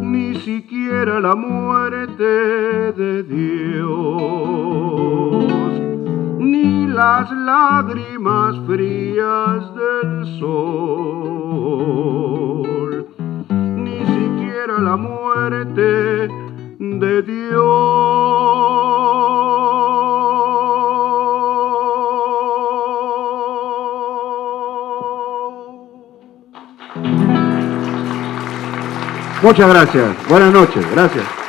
ni siquiera la muerte de Dios, ni las lágrimas frías del sol, ni siquiera la muerte de Muchas gracias. Buenas noches. Gracias.